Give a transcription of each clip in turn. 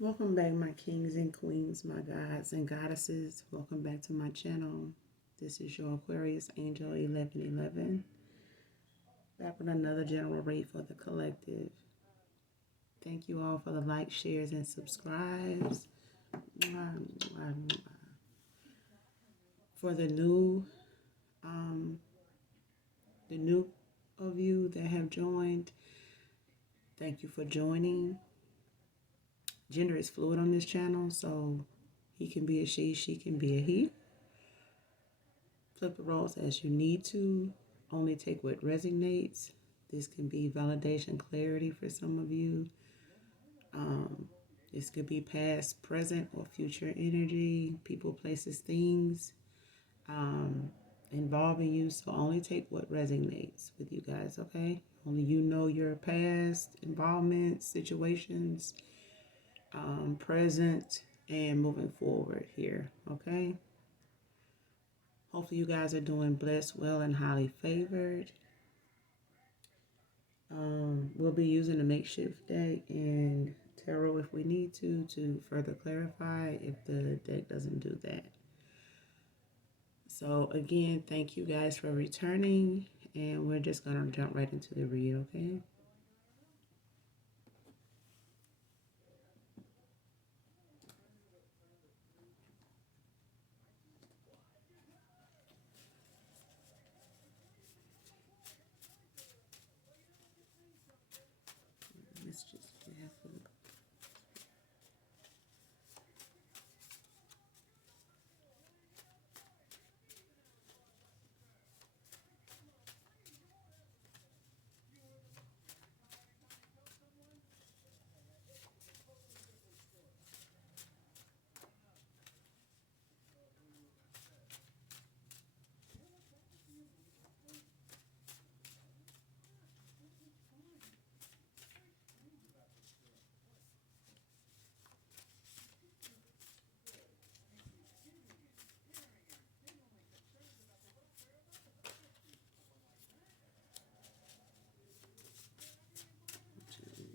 Welcome back, my kings and queens, my gods and goddesses. Welcome back to my channel. This is your Aquarius Angel 1111. Back with another general rate for the collective. Thank you all for the likes, shares, and subscribes. For um, the new of you that have joined, thank you for joining. Gender is fluid on this channel, so he can be a she can be a he. Flip the roles as you need to. Only take what resonates. This can be validation, clarity for some of you. This could be past, present, or future energy, people, places, things involving you. So only take what resonates with you guys, okay? Only you know your past involvements, situations, present, and moving forward here, okay? Hopefully you guys are doing blessed, well, and highly favored. We'll be using a makeshift deck and tarot if we need to further clarify if the deck doesn't do that. So again, thank you guys for returning, and we're just going to jump right into the read, okay? Let's just careful.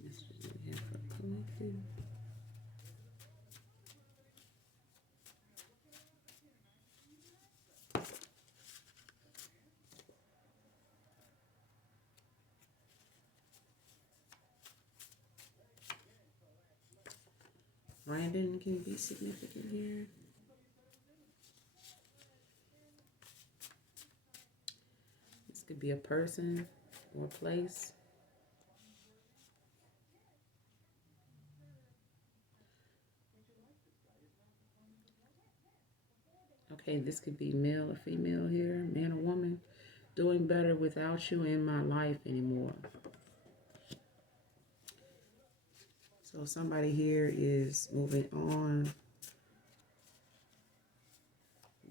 Messages we have for collective. Brandon can be significant here. This could be a person or place. Okay, this could be male or female here, man or woman. Doing better without you in my life anymore. So somebody here is moving on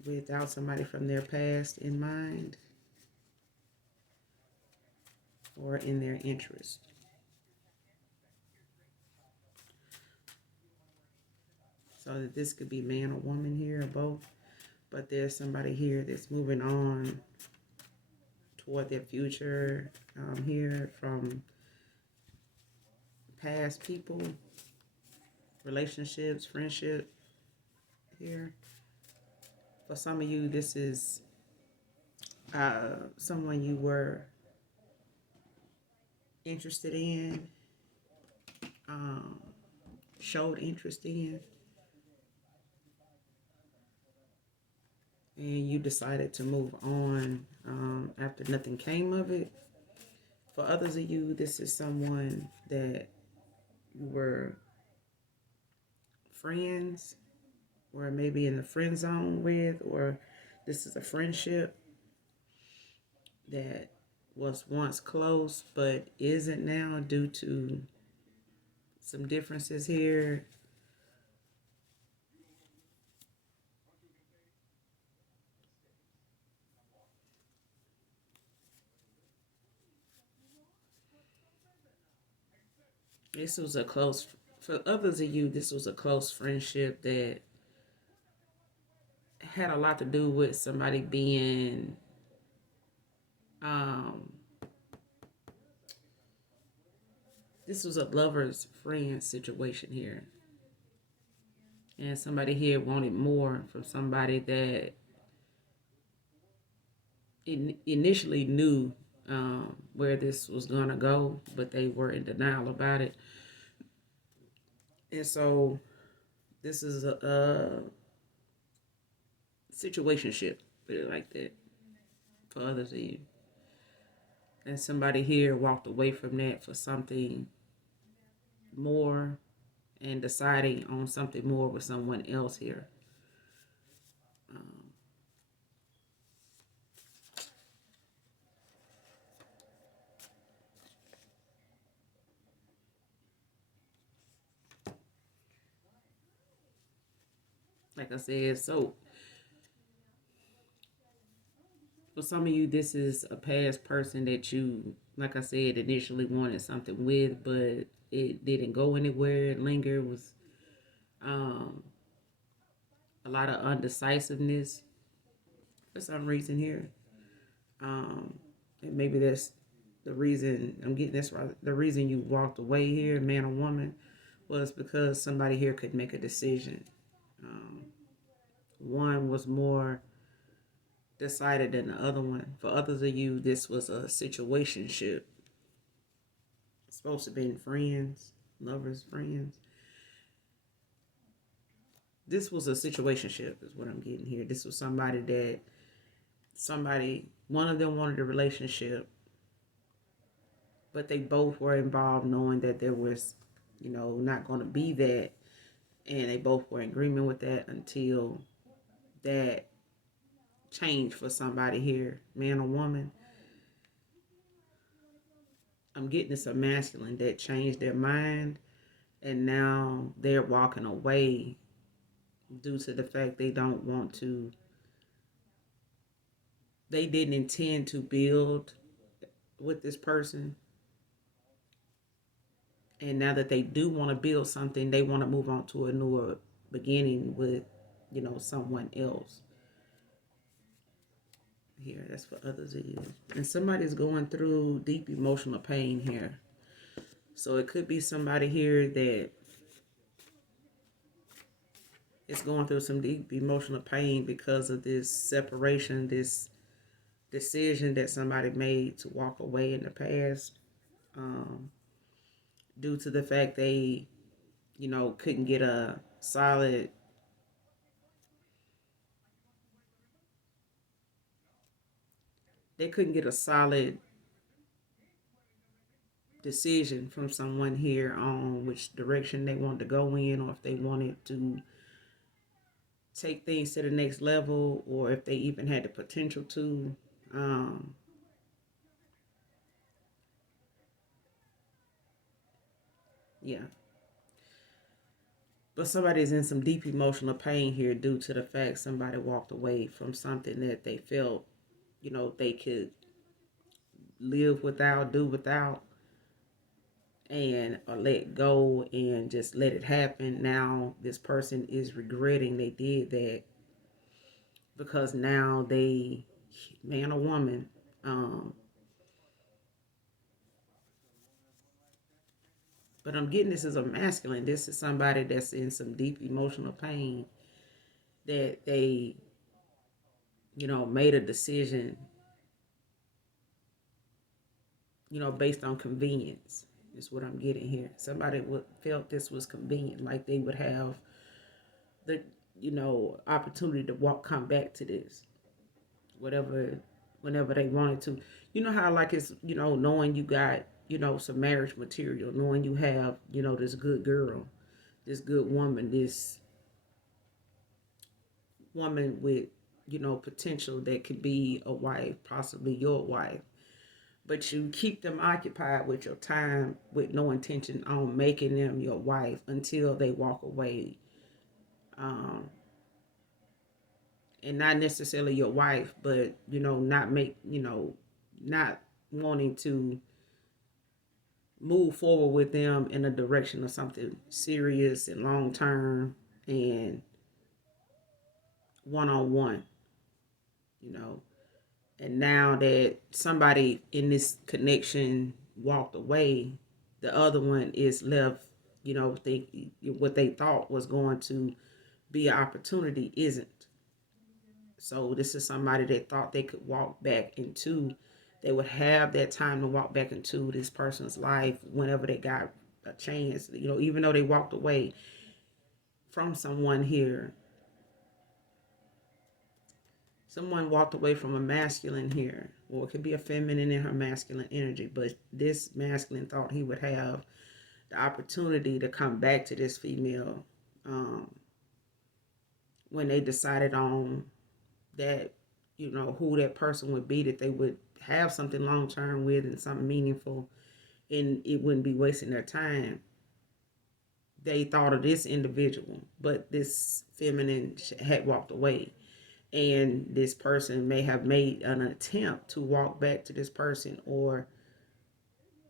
without somebody from their past in mind or in their interest. So that this could be man or woman here or both. But there's somebody here that's moving on toward their future here from past people, relationships, friendship here. For some of you, this is someone you were interested in, showed interest in, and you decided to move on after nothing came of it. For others of you, this is someone that you were friends or maybe in the friend zone with, or this is a friendship that was once close but isn't now due to some differences here. This was a close, for others of you, this was a close friendship that had a lot to do with somebody being this was a lover's friend situation here. And somebody here wanted more from somebody that initially knew where this was going to go, but they were in denial about it. And so this is a situationship, put it like that, for others of you. And somebody here walked away from that for something more and deciding on something more with someone else here. Like I said, so for some of you, this is a past person that you, like I said, initially wanted something with, but it didn't go anywhere. It lingered. Was um, a lot of undecisiveness for some reason here. And maybe that's the reason I'm getting this right. The reason you walked away here, man or woman, was because somebody here could make a decision. One was more decided than the other one. For others of you, this was a situationship. It's supposed to be friends, lovers, friends. This was a situationship, is what I'm getting here. This was one of them wanted a relationship, but they both were involved knowing that there was, not going to be that. And they both were in agreement with that until that changed for somebody here, man or woman. I'm getting this a masculine that changed their mind, and now they're walking away due to the fact they didn't intend to build with this person. And now that they do want to build something, they want to move on to a newer beginning with, someone else. Here, that's for others of you. And somebody's going through deep emotional pain here. So it could be somebody here that is going through some deep emotional pain because of this separation, this decision that somebody made to walk away in the past, due to the fact they, couldn't get a solid decision from someone here on which direction they wanted to go in, or if they wanted to take things to the next level, or if they even had the potential to. Yeah. But somebody's in some deep emotional pain here due to the fact somebody walked away from something that they felt, they could live without, do without, and let go and just let it happen. Now this person is regretting they did that because now they, man or woman, but I'm getting this as a masculine. This is somebody that's in some deep emotional pain that they, made a decision, based on convenience. Is what I'm getting here. Somebody felt this was convenient, like they would have the, opportunity to come back to this, whenever they wanted to. You know how like it's, knowing you got, some marriage material, knowing you have, this good girl, this good woman, this woman with, potential that could be a wife, possibly your wife. But you keep them occupied with your time with no intention on making them your wife until they walk away. And not necessarily your wife, but, not wanting to move forward with them in a direction of something serious and long term and one-on-one, And now that somebody in this connection walked away, the other one is left, think what they thought was going to be an opportunity isn't. So this is somebody that thought they could walk back into, they would have that time to walk back into this person's life whenever they got a chance. Even though they walked away from someone here, someone walked away from a masculine here, or it could be a feminine in her masculine energy, but this masculine thought he would have the opportunity to come back to this female when they decided on that, who that person would be, that they would have something long term with and something meaningful, and it wouldn't be wasting their time. They thought of this individual, but this feminine had walked away. And this person may have made an attempt to walk back to this person or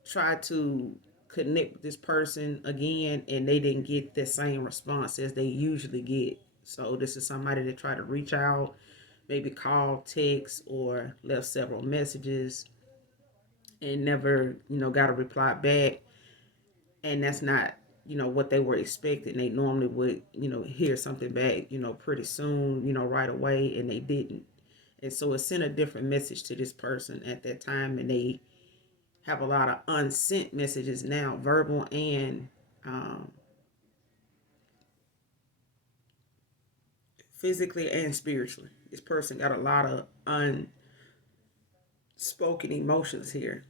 try to connect with this person again, and they didn't get the same response as they usually get. So this is somebody that tried to reach out, maybe call, text, or left several messages and never, got a reply back. And that's not, what they were expecting. They normally would, hear something back, pretty soon, right away, and they didn't. And so it sent a different message to this person at that time, and they have a lot of unsent messages now, verbal and physically and spiritually. This person got a lot of unspoken emotions here,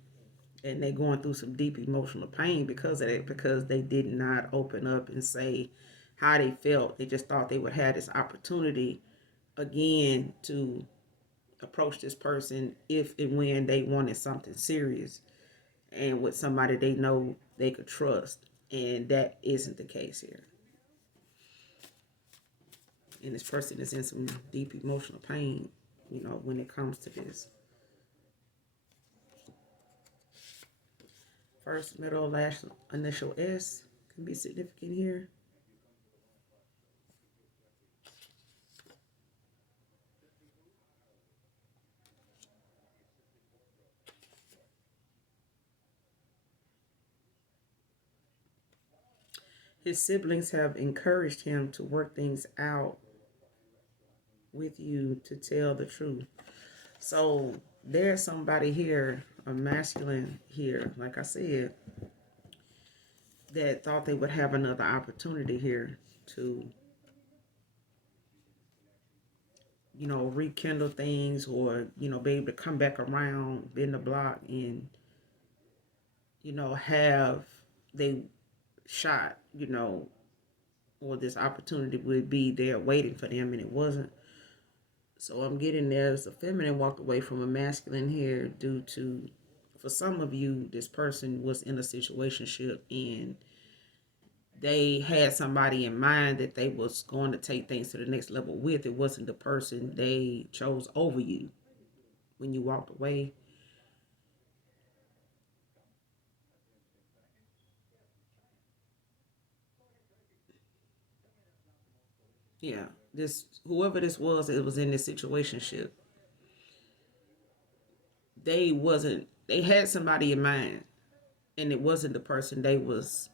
and they're going through some deep emotional pain because of it, because they did not open up and say how they felt. They just thought they would have this opportunity again to approach this person if and when they wanted something serious and with somebody they know they could trust. And that isn't the case here. And this person is in some deep emotional pain, when it comes to this. First, middle, last initial S can be significant here. His siblings have encouraged him to work things out with you, to tell the truth. So there's somebody here, a masculine here, like I said, that thought they would have another opportunity here to, rekindle things, or, be able to come back around, bend the block, and, have they shot, or this opportunity would be there waiting for them, and it wasn't. So I'm getting there's a feminine walked away from a masculine here due to, for some of you, this person was in a situationship and they had somebody in mind that they was going to take things to the next level with. It wasn't the person they chose over you when you walked away. Yeah, this whoever this was, it was in this situationship. They had somebody in mind, and it wasn't the person they was,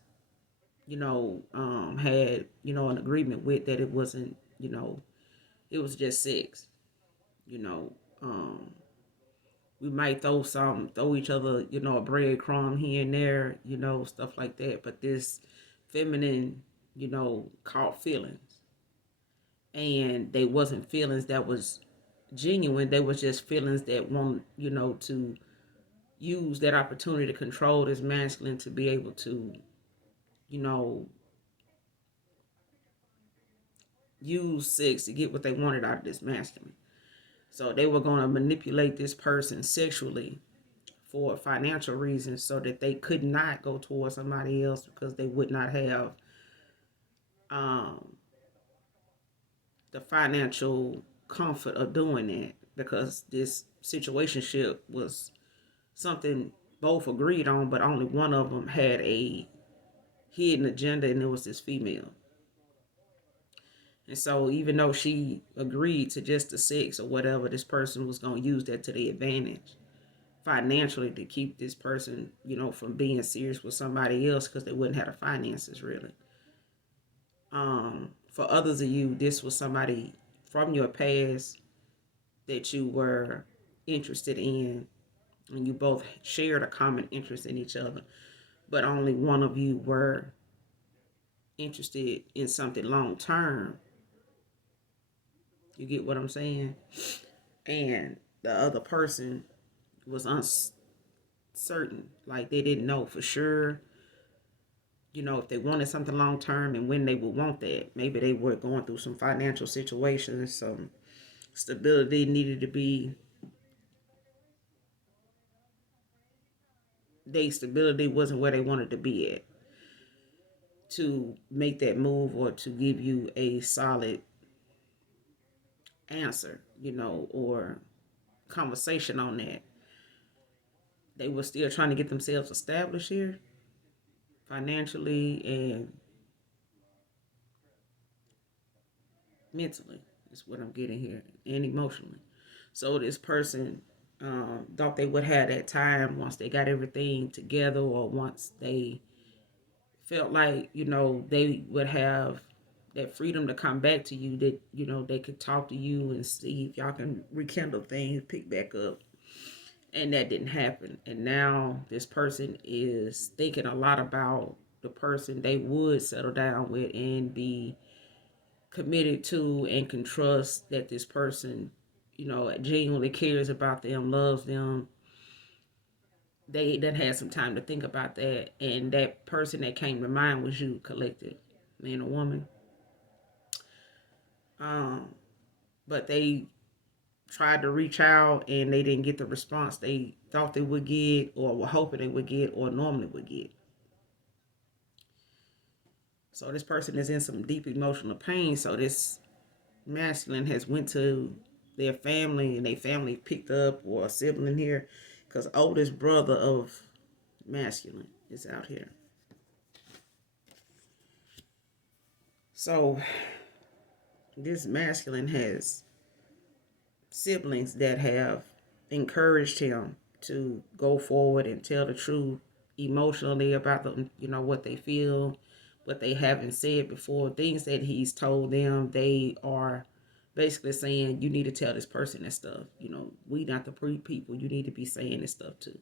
had, an agreement with, that it wasn't, it was just sex, you know. We might throw each other, a breadcrumb here and there, stuff like that. But this feminine, caught feelings, and they wasn't feelings that was genuine. They was just feelings that want, to use that opportunity to control this masculine, to be able to, you know, use sex to get what they wanted out of this masculine. So they were going to manipulate this person sexually for financial reasons, so that they could not go towards somebody else, because they would not have um, the financial comfort of doing that, because this situationship was something both agreed on, but only one of them had a hidden agenda, and it was this female. And so even though she agreed to just the sex or whatever, this person was going to use that to their advantage financially, to keep this person, from being serious with somebody else, because they wouldn't have the finances really. For others of you, this was somebody from your past that you were interested in, and you both shared a common interest in each other, but only one of you were interested in something long term. You get what I'm saying? And the other person was uncertain, like they didn't know for sure, if they wanted something long term and when they would want that. Maybe they were going through some financial situations, some stability needed to be, their stability wasn't where they wanted to be at to make that move or to give you a solid answer, or conversation on that. They were still trying to get themselves established here financially and mentally, is what I'm getting here, and emotionally. So this person thought they would have that time once they got everything together, or once they felt like, they would have that freedom to come back to you, that, they could talk to you and see if y'all can rekindle things, pick back up. And that didn't happen. And now this person is thinking a lot about the person they would settle down with and be committed to, and can trust that this person, genuinely cares about them, loves them. They done had some time to think about that, and that person that came to mind was you, collective, man or woman. But they tried to reach out and they didn't get the response they thought they would get, or were hoping they would get, or normally would get. So this person is in some deep emotional pain. So this masculine has went to their family, and their family picked up, or a sibling here, because oldest brother of masculine is out here. So this masculine has siblings that have encouraged him to go forward and tell the truth emotionally about what they feel, what they haven't said before, things that he's told them. They are basically saying, you need to tell this person that stuff. We not the people. You need to be saying this stuff too.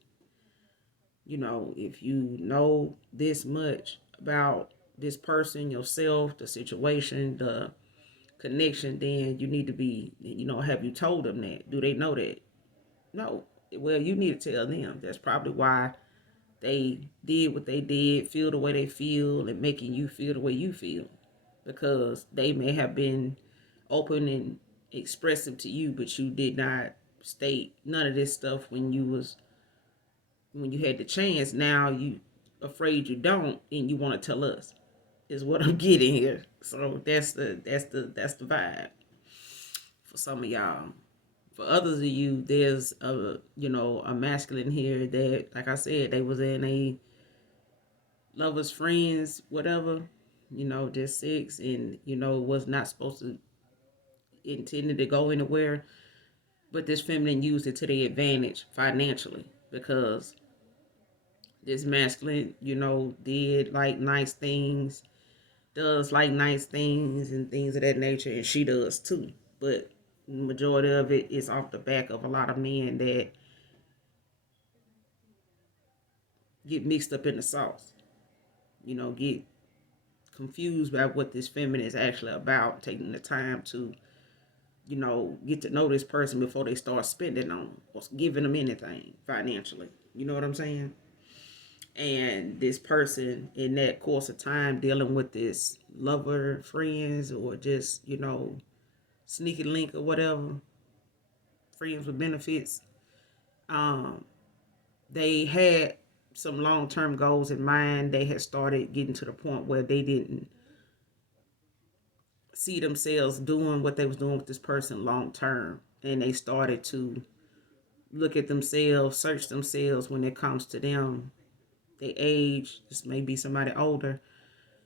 If you know this much about this person, yourself, the situation, the connection, then you need to be, have you told them that? Do they know that? No. Well, you need to tell them. That's probably why they did what they did, feel the way they feel, and making you feel the way you feel. Because they may have been open and expressive to you, but you did not state none of this stuff when you had the chance. Now you afraid you don't, and you want to tell us, is what I'm getting here. So that's the vibe for some of y'all. For others of you, there's a masculine here that, like I said, they was in a lovers, friends, whatever, just sex, and was not supposed to, intended to go anywhere, but this feminine used it to their advantage financially, because this masculine, did like nice things, does like nice things and things of that nature, and she does too. But the majority of it is off the back of a lot of men that get mixed up in the sauce, get confused about what this feminine is actually about, taking the time to, get to know this person before they start spending on them or giving them anything financially. You know what I'm saying? And this person, in that course of time, dealing with this lover, friends, or just, sneaky link or whatever, friends with benefits, they had some long-term goals in mind. They had started getting to the point where they didn't see themselves doing what they was doing with this person long term, and they started to look at themselves, search themselves when it comes to them. They age. This may be somebody older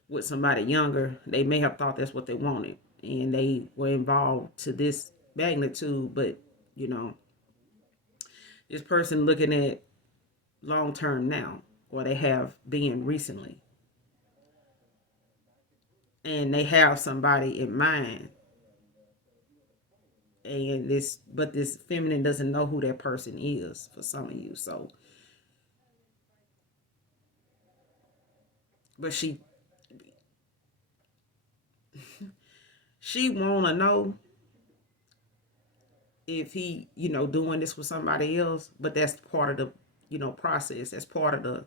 with somebody younger. They may have thought that's what they wanted, and they were involved to this magnitude. But this person looking at long term now, or they have been recently, and they have somebody in mind, and this feminine doesn't know who that person is for some of you. So, but she wanna know if he, doing this with somebody else, but that's part of the, process. That's part of the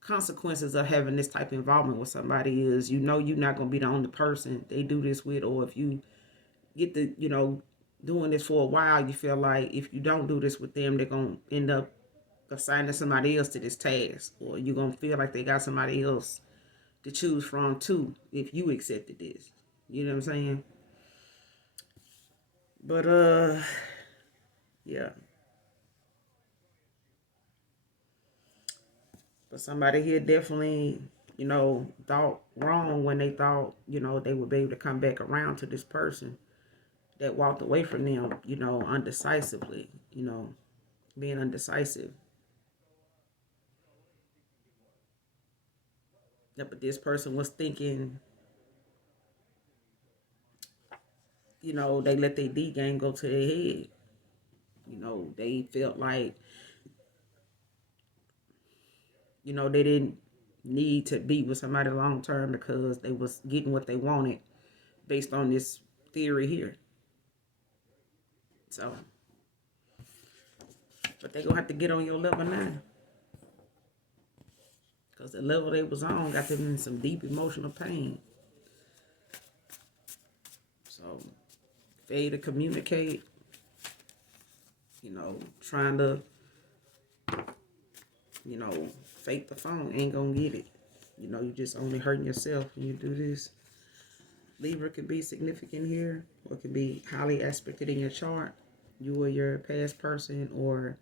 consequences of having this type of involvement with somebody is, you're not going to be the only person they do this with, or if you get the, doing this for a while, you feel like if you don't do this with them, they're going to end up assigning somebody else to this task, or you're going to feel like they got somebody else to choose from too if you accepted this. You know what I'm saying? But yeah. But somebody here definitely, thought wrong when they thought, they would be able to come back around to this person that walked away from them, undecisively, being undecisive. Yeah, but this person was thinking, they let their D game go to their head. They felt like, they didn't need to be with somebody long term because they was getting what they wanted based on this theory here. So, but they gonna have to get on your level now. Because the level they was on got them in some deep emotional pain. So, failure to communicate, trying to, fake the phone, ain't gonna get it. You just only hurting yourself when you do this. Libra could be significant here, or it could be highly aspected in your chart. You or your past person, or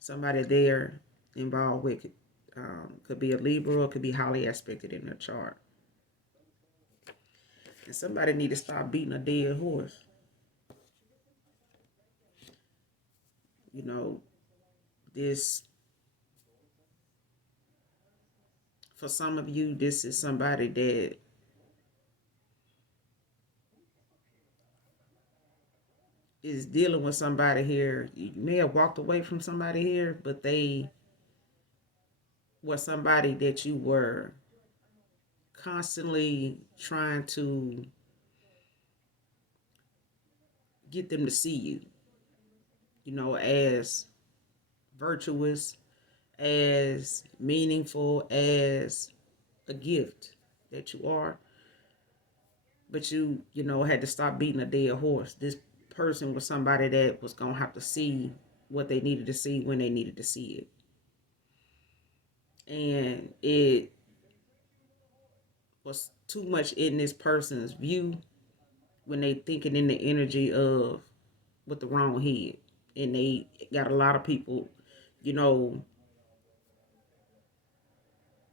somebody there involved with, could be a Libra, or could be highly aspected in their chart. And somebody need to stop beating a dead horse. This, for some of you, this is somebody that is dealing with somebody here. You may have walked away from somebody here, but they were somebody that you were constantly trying to get them to see you, as virtuous, as meaningful, as a gift that you are. But you had to stop beating a dead horse. This person was somebody that was going to have to see what they needed to see when they needed to see it. And it was too much in this person's view when they thinking in the energy of with the wrong head. And they got a lot of people,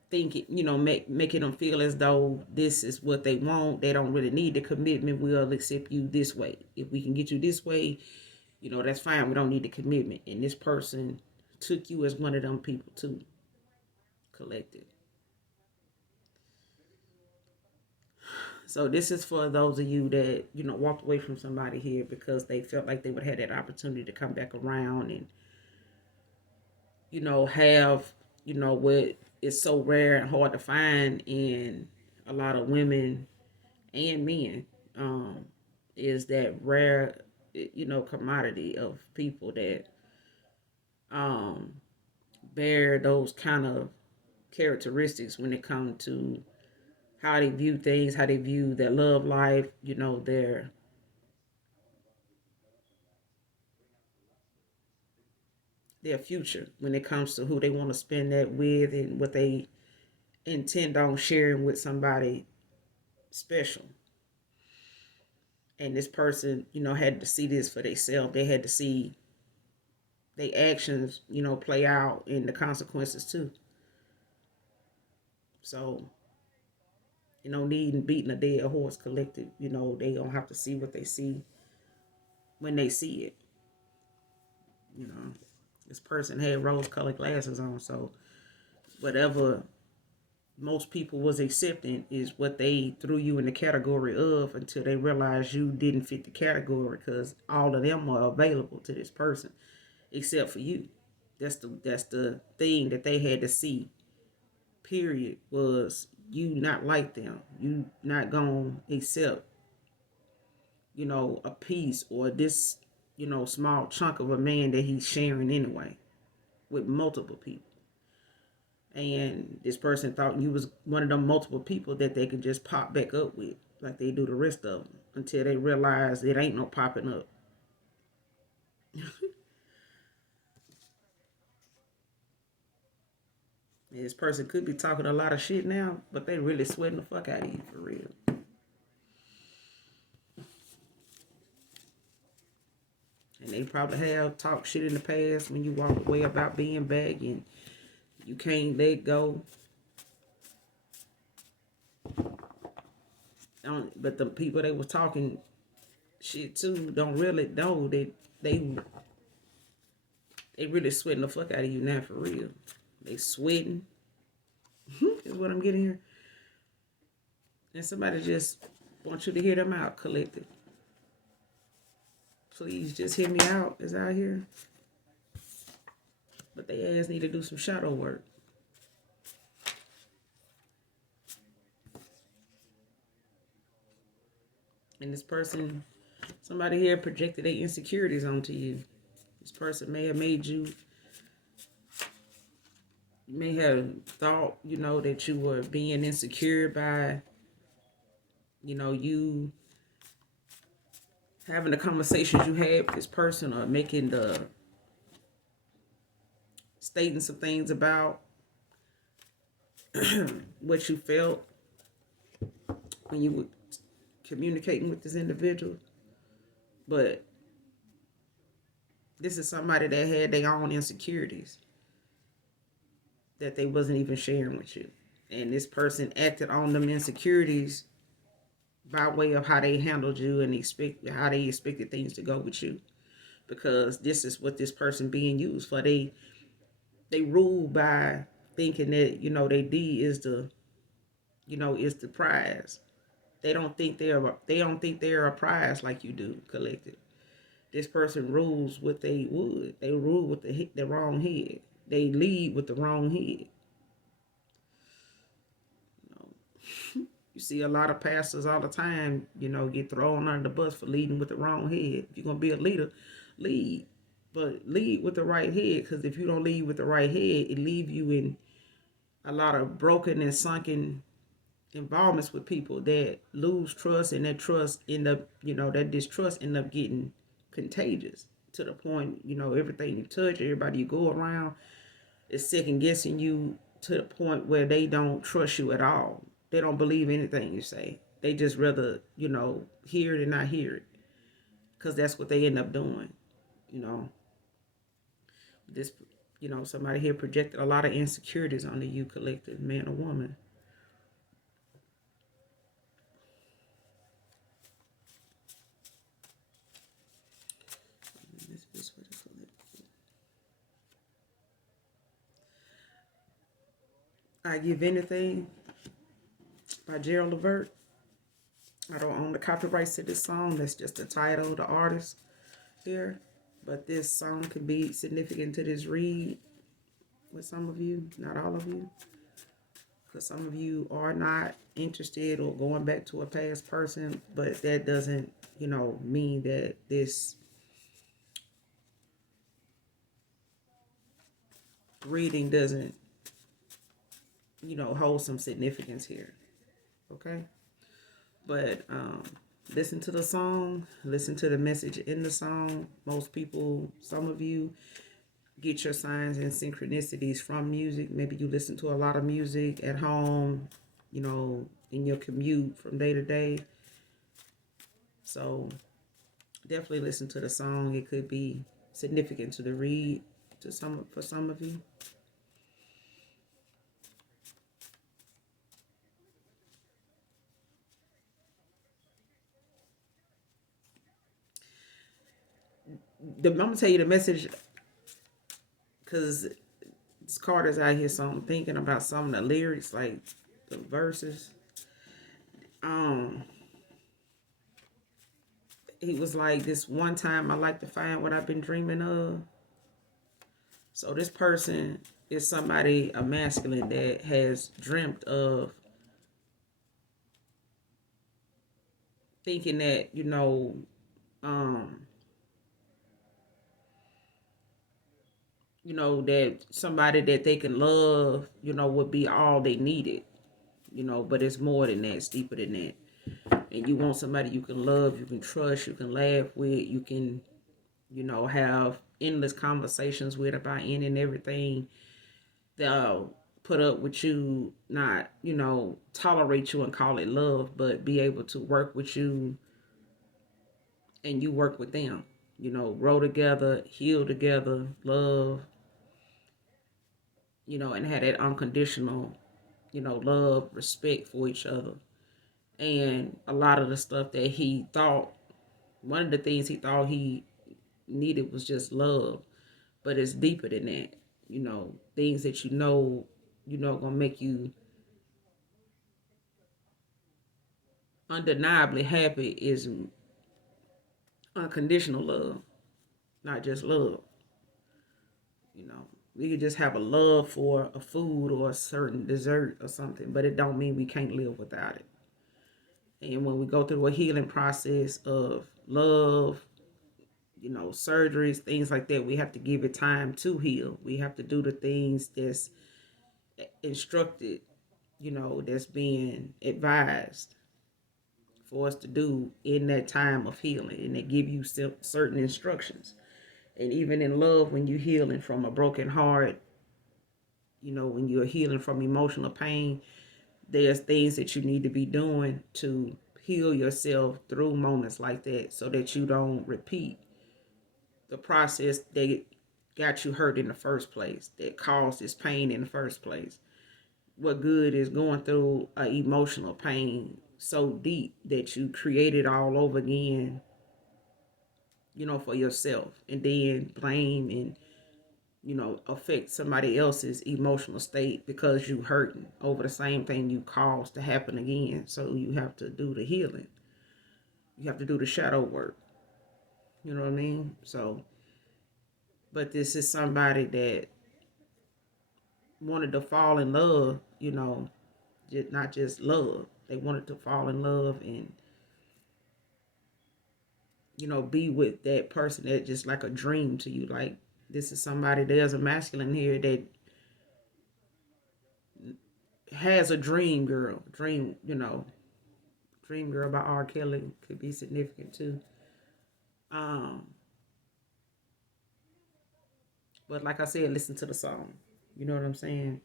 thinking, making them feel as though this is what they want. They don't really need the commitment. We'll accept you this way. If we can get you this way, that's fine. We don't need the commitment. And this person took you as one of them people too. Collective. So this is for those of you that, walked away from somebody here because they felt like they would have that opportunity to come back around and, have, what is so rare and hard to find in a lot of women and men, is that rare, commodity of people that bear those kind of characteristics when it comes to how they view things, how they view their love life, their future when it comes to who they want to spend that with and what they intend on sharing with somebody special. And this person, had to see this for themselves. They had to see their actions, play out in the consequences too. So, needing beating a dead horse collective, they don't have to see what they see when they see it. This person had rose colored glasses on, so whatever most people was accepting is what they threw you in the category of until they realized you didn't fit the category because all of them are available to this person except for you. That's the thing that they had to see. Period was you not like them. You not gonna accept a piece or this small chunk of a man that he's sharing anyway with multiple people. And this person thought you was one of them multiple people that they could just pop back up with like they do the rest of them until they realize it ain't no popping up. This person could be talking a lot of shit now, but they really sweating the fuck out of you for real. And they probably have talked shit in the past when you walked away about being back and you can't let go. But the people they was talking shit to don't really know that they really sweating the fuck out of you now for real. They sweating. Is what I'm getting here. And somebody just wants you to hear them out, collective. Please just hear me out. Is out here. But they ass need to do some shadow work. And this person, somebody here projected their insecurities onto you. This person may have made you may have thought, that you were being insecure by, you having the conversations you had with this person or stating some things about what you felt when you were communicating with this individual. But this is somebody that had their own insecurities that they wasn't even sharing with you. And this person acted on them insecurities by way of how they handled you and how they expected things to go with you. Because this is what this person being used for. They rule by thinking that, they D is is the prize. They don't think they're a prize like you do, collective. This person rules what they would. They rule with the wrong head. They lead with the wrong head. You see a lot of pastors all the time, get thrown under the bus for leading with the wrong head. If you're going to be a leader, lead. But lead with the right head, because if you don't lead with the right head, it leaves you in a lot of broken and sunken involvements with people that lose trust, and that trust end up, that distrust end up getting contagious to the point, everything you touch, everybody you go around is second guessing you to the point where they don't trust you at all. They don't believe anything you say. They just rather, hear it and not hear it. Because that's what they end up doing, This, somebody here projected a lot of insecurities onto you, collective, man or woman. I Give Anything by Gerald Levert. I don't own the copyrights to this song. That's just the title, the artist here. But this song can be significant to this read with some of you, not all of you. Because some of you are not interested or going back to a past person, but that doesn't, mean that this reading doesn't, hold some significance here. Okay? But listen to the song, listen to the message in the song. Most people, some of you, get your signs and synchronicities from music. Maybe you listen to a lot of music at home, in your commute from day to day. So definitely listen to the song. It could be significant to the read for some of you. I'm gonna tell you the message because this Carter's out here, so I'm thinking about some of the lyrics. Like, the verses. Um, he was like, this one time I like to find what I've been dreaming of. So this person is somebody, a masculine, that has dreamt of thinking that, that somebody that they can love, would be all they needed, but it's more than that, it's deeper than that. And you want somebody you can love, you can trust, you can laugh with, you can, have endless conversations with about any and everything. They'll put up with you, not, tolerate you and call it love, but be able to work with you and you work with them. Grow together, heal together, love, and have that unconditional, love, respect for each other. And a lot of the stuff that he thought, one of the things he thought he needed was just love, but it's deeper than that. Things that gonna make you undeniably happy is unconditional love, not just love. We could just have a love for a food or a certain dessert or something, but it don't mean we can't live without it. And when we go through a healing process of love, surgeries, things like that, we have to give it time to heal. We have to do the things that's instructed, that's being advised for us to do in that time of healing. And they give you certain instructions. And even in love, when you're healing from a broken heart, when you're healing from emotional pain, there's things that you need to be doing to heal yourself through moments like that so that you don't repeat the process that got you hurt in the first place, that caused this pain in the first place. What good is going through an emotional pain so deep that you create it all over again, for yourself, and then blame and, affect somebody else's emotional state because you hurting over the same thing you caused to happen again. So you have to do the healing. You have to do the shadow work. You know what I mean? So, but this is somebody that wanted to fall in love, not just love. They wanted to fall in love and, be with that person that just like a dream to you. Like, this is somebody, there's a masculine here that has a dream girl. Dream Girl by R. Kelly could be significant too. Um, but like I said, listen to the song. You know what I'm saying?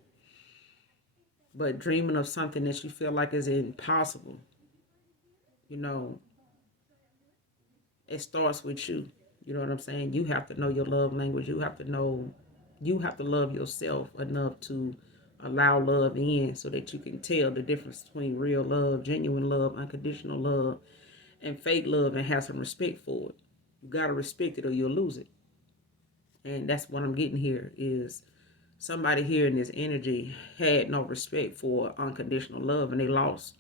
But dreaming of something that you feel like is impossible, you know, it starts with you. You know what I'm saying? You have to know your love language. You have to love yourself enough to allow love in so that you can tell the difference between real love, genuine love, unconditional love, and fake love, and have some respect for it. You got to respect it or you'll lose it. And that's what I'm getting here is somebody here in this energy had no respect for unconditional love, and they lost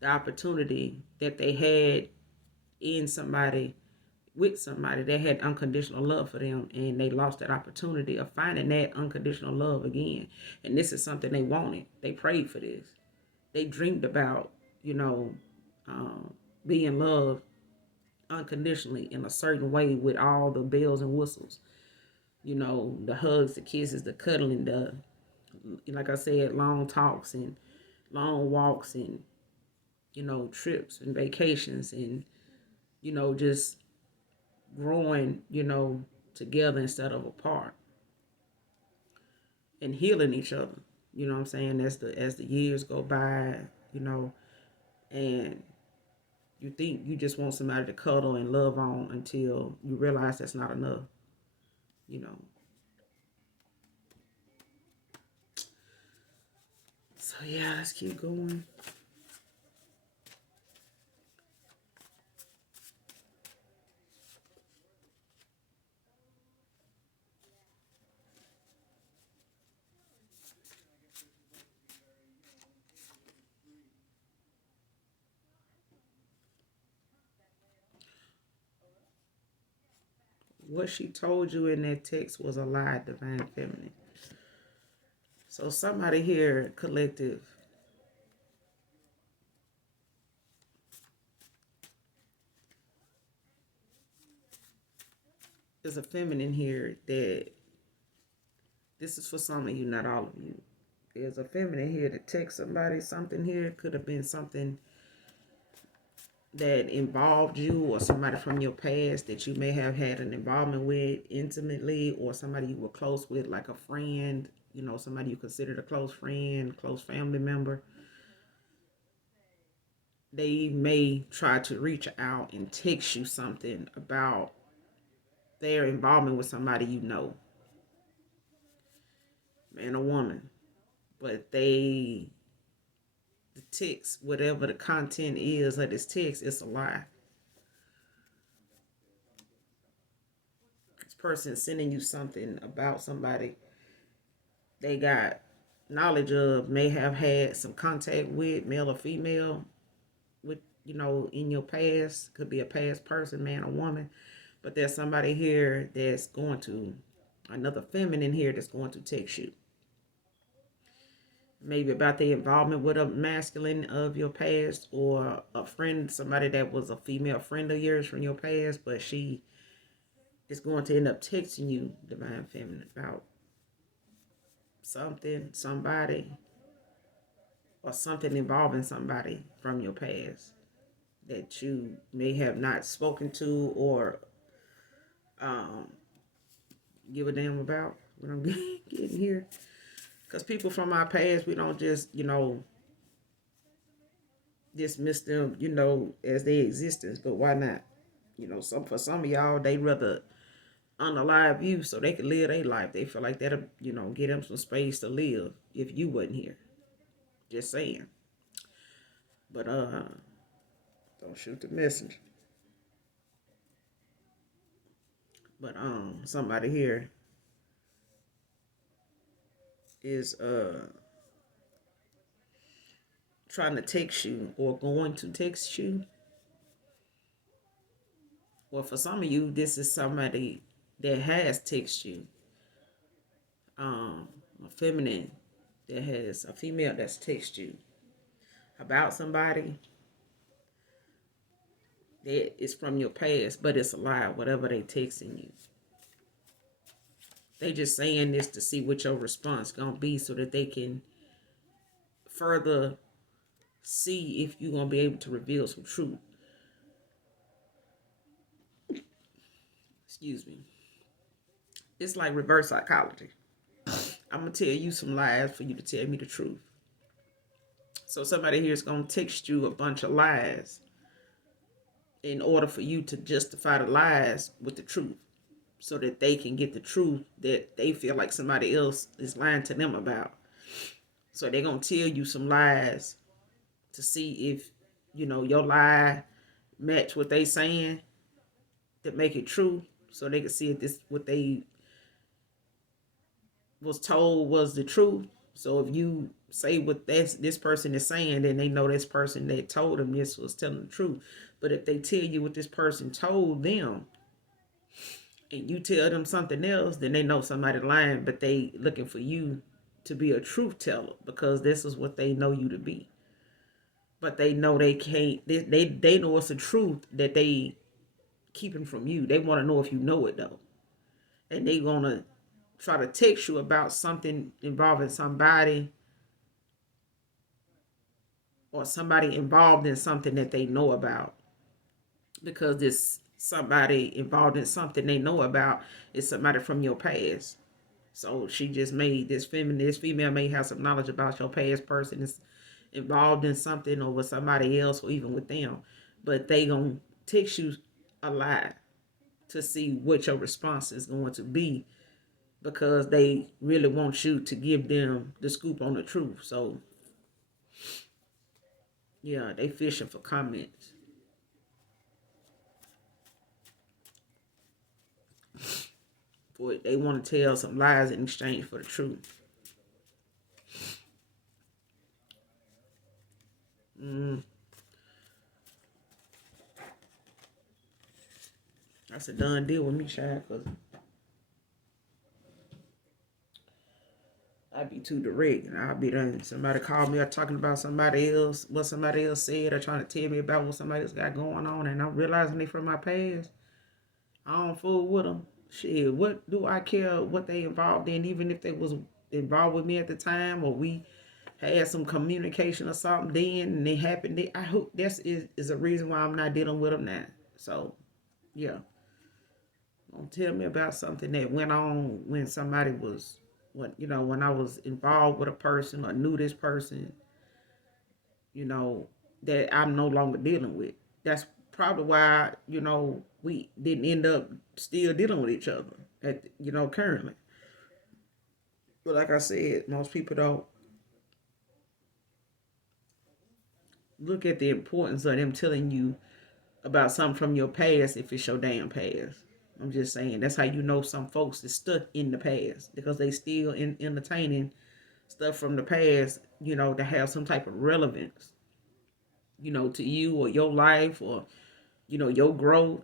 the opportunity that they had in somebody, with somebody that had unconditional love for them, and they lost that opportunity of finding that unconditional love again. And this is something they wanted. They prayed for this. They dreamed about, you know, being loved unconditionally in a certain way with all the bells and whistles. The hugs, the kisses, the cuddling, the, like I said, long talks and long walks and, trips and vacations and, just growing, together instead of apart and healing each other. You know what I'm saying? As the years go by, and you think you just want somebody to cuddle and love on until you realize that's not enough, you know. So yeah, let's keep going. What she told you in that text was a lie, Divine Feminine. So somebody here, collective, is a feminine here that this is for some of you, not all of you. There's a feminine here to text somebody something here. Could have been something that involved you or somebody from your past that you may have had an involvement with intimately, or somebody you were close with, like a friend, somebody you considered a close friend, close family member. They may try to reach out and text you something about their involvement with somebody man or woman. But the text, whatever the content is of this text, it's a lie. This person sending you something about somebody they got knowledge of, may have had some contact with, male or female, with, in your past. Could be a past person, man or woman. But there's somebody here that's going to, another feminine here that's going to text you. Maybe about the involvement with a masculine of your past, or a friend, somebody that was a female friend of yours from your past, but she is going to end up texting you, Divine Feminine, about something, somebody, or something involving somebody from your past that you may have not spoken to or give a damn about. What I'm getting here. Because people from our past, we don't just, dismiss them, as their existence. But why not? For some of y'all, they rather unalive you so they can live their life. They feel like that'll, get them some space to live if you wasn't here. Just saying. But don't shoot the messenger. But somebody here is trying to text you or going to text you. Well, for some of you, this is somebody that has texted you. A feminine that has a female that's texted you about somebody that is from your past, but it's a lie, whatever they texting you. They just saying this to see what your response gonna be so that they can further see if you're gonna be able to reveal some truth. Excuse me. It's like reverse psychology. I'm gonna tell you some lies for you to tell me the truth. So somebody here is gonna text you a bunch of lies in order for you to justify the lies with the truth, so that they can get the truth that they feel like somebody else is lying to them about. So they're gonna tell you some lies to see if your lie match what they saying, to make it true, so they can see if this what they was told was the truth. So if you say what this person is saying, then they know this person that told them this was telling the truth. But if they tell you what this person told them, and you tell them something else, then they know somebody lying, but they looking for you to be a truth teller because this is what they know you to be. But they know they can't. They know it's a truth that they keeping from you. They want to know if you know it though, and they gonna try to text you about something involving somebody, or somebody involved in something that they know about, because this somebody involved in something they know about is somebody from your past. So she just made this female may have some knowledge about your past person is involved in something, or with somebody else, or even with them. But they gonna text you a lie to see what your response is going to be, because they really want you to give them the scoop on the truth. So yeah, they fishing for comments. They want to tell some lies in exchange for the truth. That's a done deal with me, child, because I'd be too direct. And I'll be done. Somebody called me or talking about somebody else, what somebody else said, or trying to tell me about what somebody else got going on, and I'm realizing they from my past. I don't fool with them. Shit, what do I care what they involved in, even if they was involved with me at the time, or we had some communication or something then, and it happened. I hope is a reason why I'm not dealing with them now. So, yeah. Don't tell me about something that went on when somebody was, when I was involved with a person or knew this person, you know, that I'm no longer dealing with. That's probably why, we didn't end up still dealing with each other currently. But like I said, most people don't look at the importance of them telling you about something from your past if it's your damn past. I'm just saying that's how you know some folks is stuck in the past because they still entertaining stuff from the past, to have some type of relevance, to you or your life or, your growth.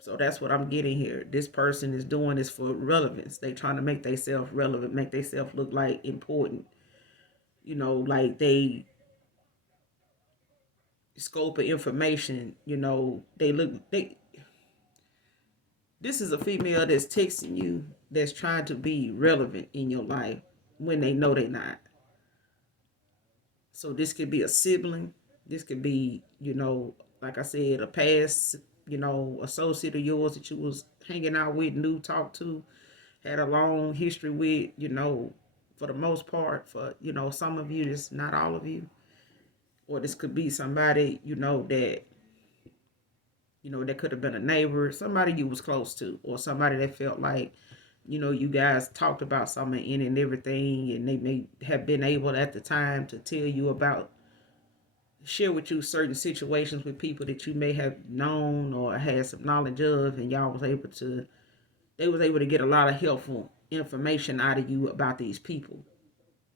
So that's what I'm getting here. This person is doing this for relevance. They trying to make themselves relevant, make themselves look like important, like they scope of information, this is a female that's texting you that's trying to be relevant in your life when they know they're not. So this could be a sibling. This could be, like I said, a past, associate of yours that you was hanging out with, knew, talked to, had a long history with, for the most part, for, some of you, it's not all of you. Or this could be somebody, that could have been a neighbor, somebody you was close to, or somebody that felt like, you guys talked about something in and everything, and they may have been able at the time to tell you about, share with you certain situations with people that you may have known or had some knowledge of, and they was able to get a lot of helpful information out of you about these people,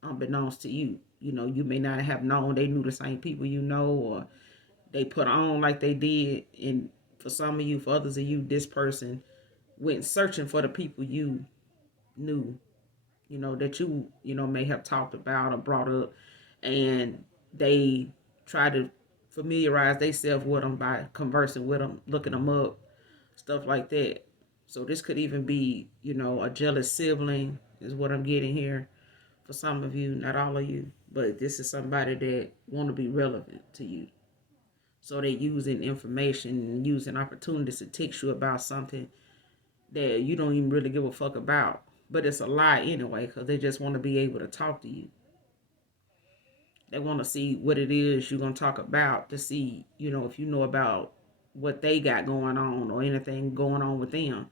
unbeknownst to you. You may not have known they knew the same people or they put on like they did. And for some of you, for others of you, this person went searching for the people you knew, that may have talked about or brought up, and they try to familiarize themselves with them by conversing with them, looking them up, stuff like that. So this could even be, a jealous sibling is what I'm getting here for some of you, not all of you, but this is somebody that want to be relevant to you. So they using information and using opportunities to text you about something that you don't even really give a fuck about. But it's a lie anyway, because they just want to be able to talk to you. They want to see what it is you're going to talk about to see, if you know about what they got going on or anything going on with them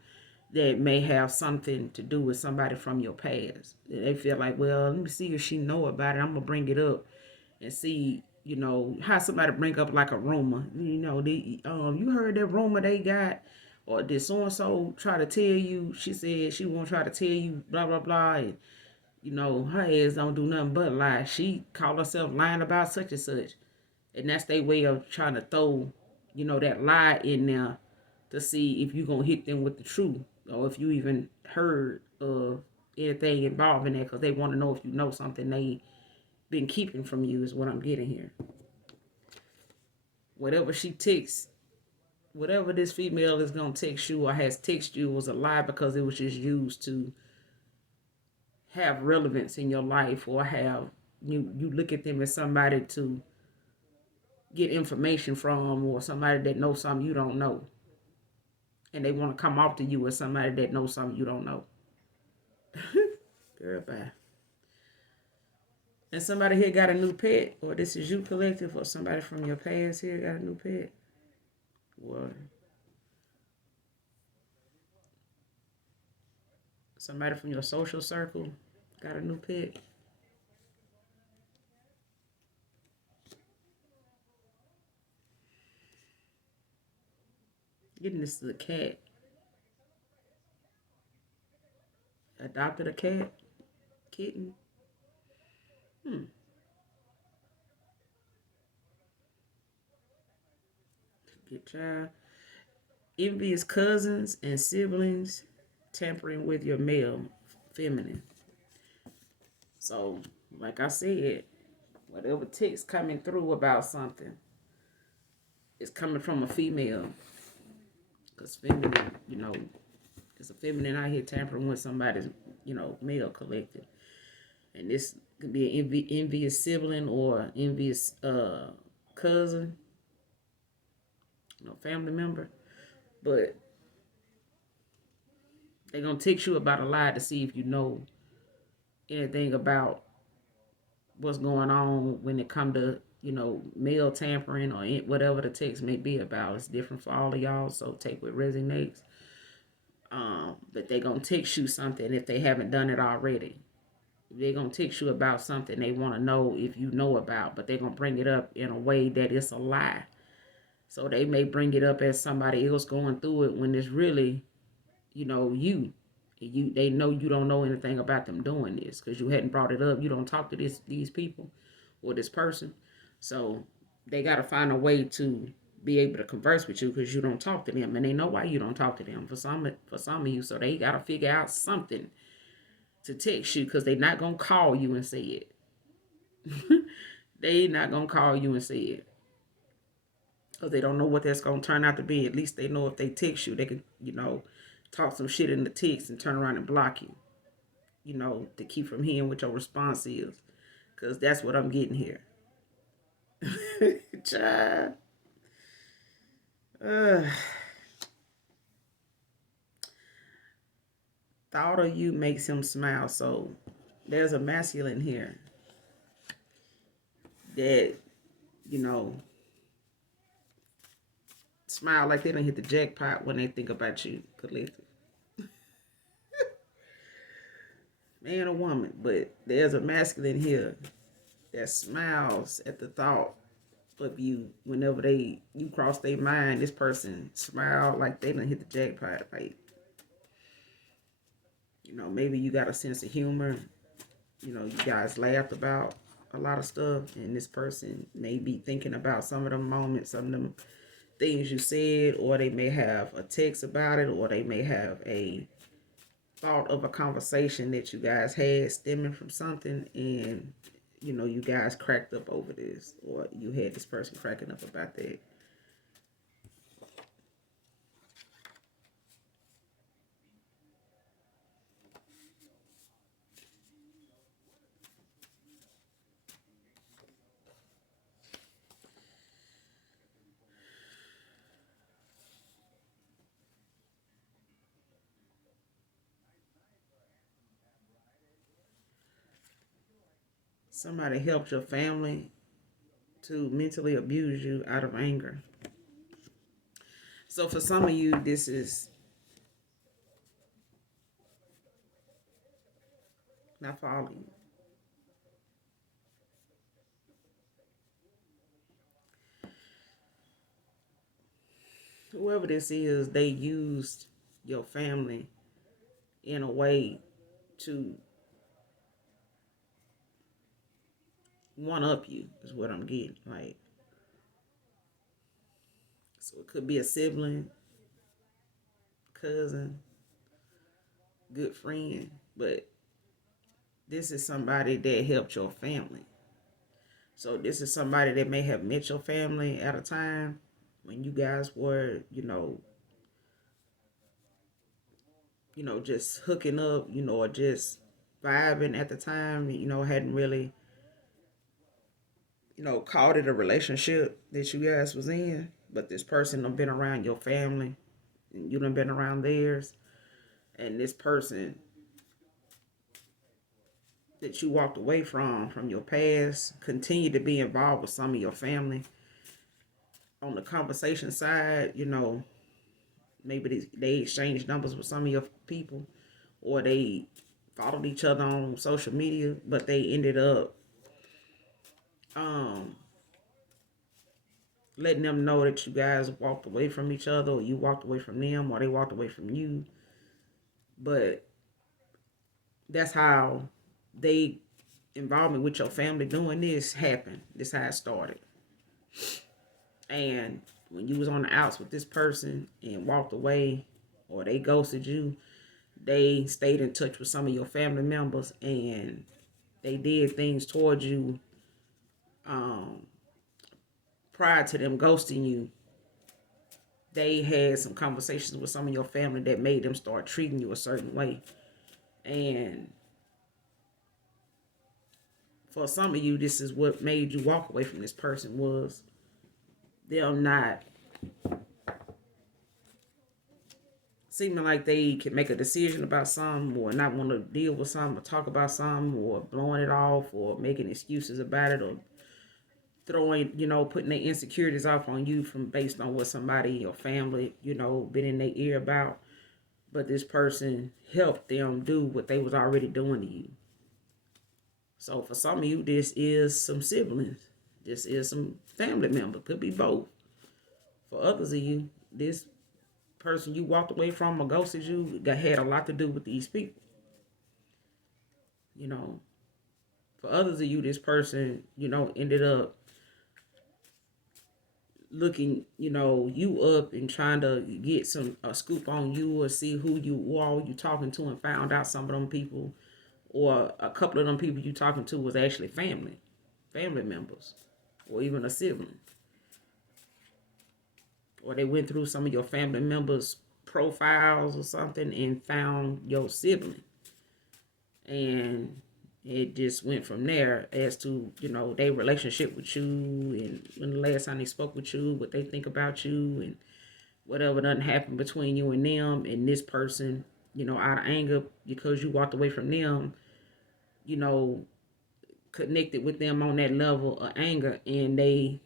that may have something to do with somebody from your past. They feel like, well, let me see if she know about it. I'm going to bring it up and see, how somebody bring up like a rumor. You heard that rumor they got, or did so-and-so try to tell you, she said she won't try to tell you, blah, blah, blah, and, her ass don't do nothing but lie. She called herself lying about such and such. And that's their way of trying to throw, that lie in there to see if you're going to hit them with the truth, or if you even heard of anything involving that, because they want to know if you know something they been keeping from you is what I'm getting here. Whatever she texts, whatever this female is going to text you or has texted you was a lie, because it was just used to have relevance in your life, or have you look at them as somebody to get information from, or somebody that knows something you don't know, and they want to come off to you as somebody that knows something you don't know. Girl, bye. And somebody here got a new pet, or this is you collective, or somebody from your past here got a new pet. What? Somebody from your social circle got a new pet. Getting this is a cat. Adopted a cat? Kitten? Good child. Envious cousins and siblings tampering with your male feminine. So, like I said, whatever text coming through about something is coming from a female. Because feminine, it's a feminine out here tampering with somebody's, male collective. And this could be an envious sibling or envious cousin, family member. But they're going to text you about a lie to see if you know anything about what's going on when it come to, male tampering or whatever the text may be about. It's different for all of y'all, so take what resonates. But they're going to text you something if they haven't done it already. They're going to text you about something they want to know if you know about, but they're going to bring it up in a way that it's a lie. So they may bring it up as somebody else going through it when it's really, you. They know you don't know anything about them doing this because you hadn't brought it up. You don't talk to these people or this person. So they got to find a way to be able to converse with you because you don't talk to them, and they know why you don't talk to them for some of you. So they got to figure out something to text you because they're not gonna call you and say it. They not gonna call you and say it because they don't know what that's gonna turn out to be. At least they know if they text you, they can talk some shit in the text and turn around and block you. To keep from hearing what your response is, because that's what I'm getting here. Child. Thought of you makes him smile. So there's a masculine here that, smile like they don't hit the jackpot when they think about you, collective. Man or woman, but there's a masculine here that smiles at the thought of you whenever you cross their mind. This person smile like they done hit the jackpot. Like, maybe you got a sense of humor. You guys laughed about a lot of stuff, and this person may be thinking about some of them moments, some of them things you said, or they may have a text about it, or they may have a thought of a conversation that you guys had stemming from something, and you guys cracked up over this, or you had this person cracking up about that. Somebody helped your family to mentally abuse you out of anger. So for some of you, this is not for all of you. Whoever this is, they used your family in a way to one up you, is what I'm getting. Like, so it could be a sibling, cousin, good friend, but this is somebody that helped your family. So this is somebody that may have met your family at a time when you guys were, just hooking up, or just vibing at the time, hadn't really, called it a relationship that you guys was in. But this person done been around your family and you done been around theirs. And this person that you walked away from your past, continue to be involved with some of your family. On the conversation side, maybe they exchanged numbers with some of your people, or they followed each other on social media, but they ended up letting them know that you guys walked away from each other, or you walked away from them, or they walked away from you. But that's how they involvement with your family doing this happened. This is how it started. And when you was on the outs with this person and walked away, or they ghosted you, they stayed in touch with some of your family members and they did things towards you um, prior to them ghosting you. They had some conversations with some of your family that made them start treating you a certain way. And for some of you, this is what made you walk away from this person, was them not seeming like they can make a decision about something, or not want to deal with something, or talk about something, or blowing it off, or making excuses about it, or throwing, putting their insecurities off on you from based on what somebody or family, been in their ear about. But this person helped them do what they was already doing to you. So for some of you, this is some siblings. This is some family member. Could be both. For others of you, this person you walked away from or ghosted you had a lot to do with these people. For others of you, this person, ended up looking, you up and trying to get a scoop on you, or see who you talking to, and found out some of them people, or a couple of them people you talking to, was actually family members, or even a sibling. Or they went through some of your family members' profiles or something and found your sibling. And it just went from there as to, their relationship with you, and when the last time they spoke with you, what they think about you, and whatever done happened between you and them. And this person, out of anger because you walked away from them, connected with them on that level of anger, and they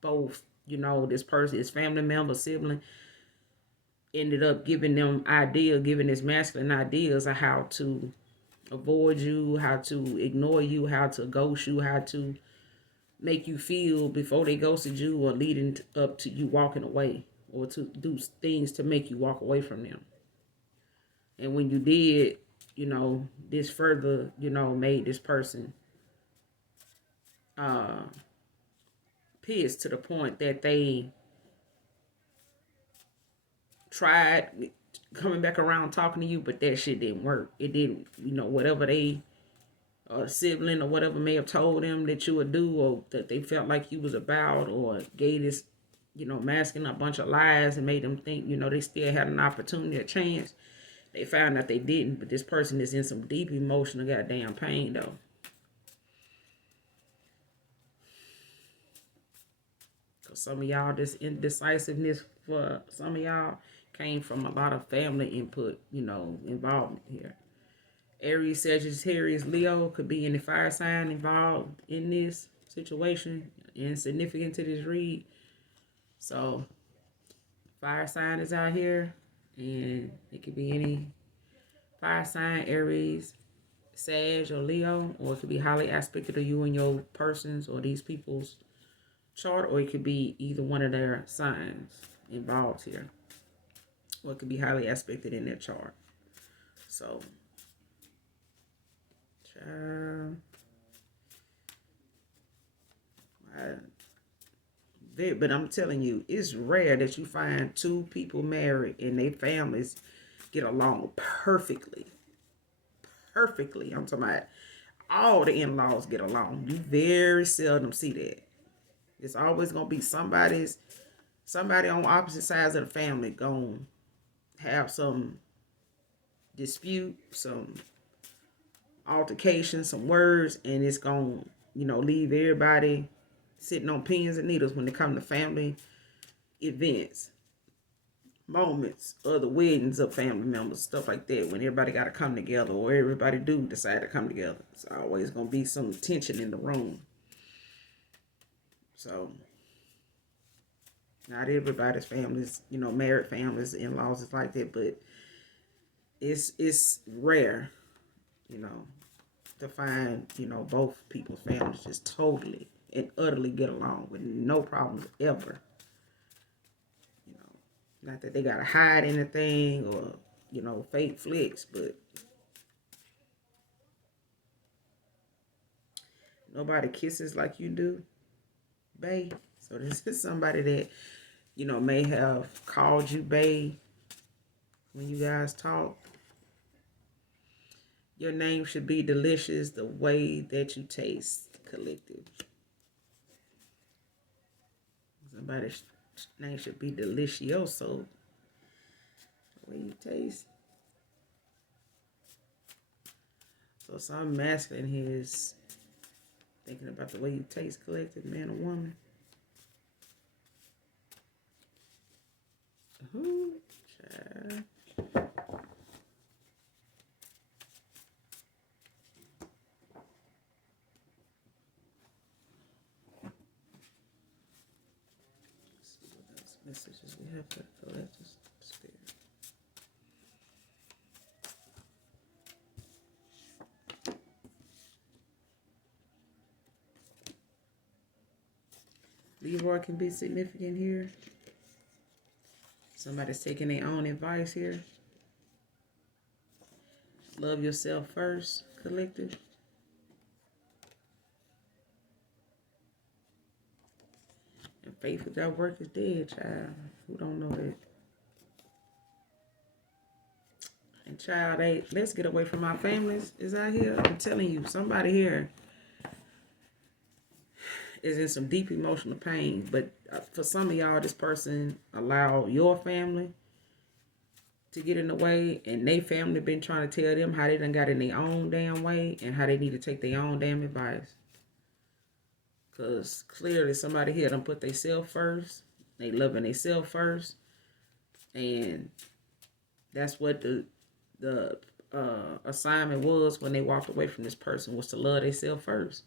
both, this person, his family member, sibling, ended up giving this masculine ideas of how to avoid you, how to ignore you, how to ghost you, how to make you feel before they ghosted you, or leading up to you walking away, or to do things to make you walk away from them. And when you did, this further, made this person pissed to the point that they tried coming back around talking to you, but that shit didn't work. It didn't, whatever they sibling or whatever may have told them that you would do, or that they felt like you was about, or gave this, masking a bunch of lies and made them think, they still had an opportunity, a chance. They found out they didn't, but this person is in some deep emotional goddamn pain though. Cause some of y'all, this indecisiveness for some of y'all came from a lot of family input, involvement here. Aries, Sagittarius, Leo could be any fire sign involved in this situation, and significant to this read. So, fire sign is out here, and it could be any fire sign, Aries, Sag, or Leo, or it could be highly aspected to you and your persons or these people's chart, or it could be either one of their signs involved here, or it could be highly aspected in their chart. So, but I'm telling you, it's rare that you find two people married and their families get along perfectly. Perfectly. I'm talking about all the in-laws get along. You very seldom see that. It's always gonna be somebody on opposite sides of the family gonna have some dispute, some altercation, some words, and it's gonna, leave everybody sitting on pins and needles when they come to family events, moments, or the weddings of family members, stuff like that. When everybody got to come together, or everybody do decide to come together, it's always gonna be some tension in the room. So not everybody's families, married families, in-laws is like that, but it's rare, to find, both people's families just totally and utterly get along with no problems ever. Not that they gotta hide anything or, fake flicks, but nobody kisses like you do, babe. So this is somebody that may have called you bae when you guys talk. Your name should be delicious the way that you taste, collective. Somebody's name should be delicioso, the way you taste. So some masculine here is thinking about the way you taste, collective, man or woman. Ooh, child. Messages we have for the collective spirit. Leroy can be significant here. Somebody's taking their own advice here. Love yourself first, collective. And faith without work is dead, child. Who don't know that? And child, let's get away from our families is out here. I'm telling you, somebody here is in some deep emotional pain. But for some of y'all, this person allowed your family to get in the way, and they family been trying to tell them how they done got in their own damn way and how they need to take their own damn advice. Because clearly somebody here done put themselves first. They loving themselves first. And that's what the assignment was when they walked away from this person, was to love themselves first.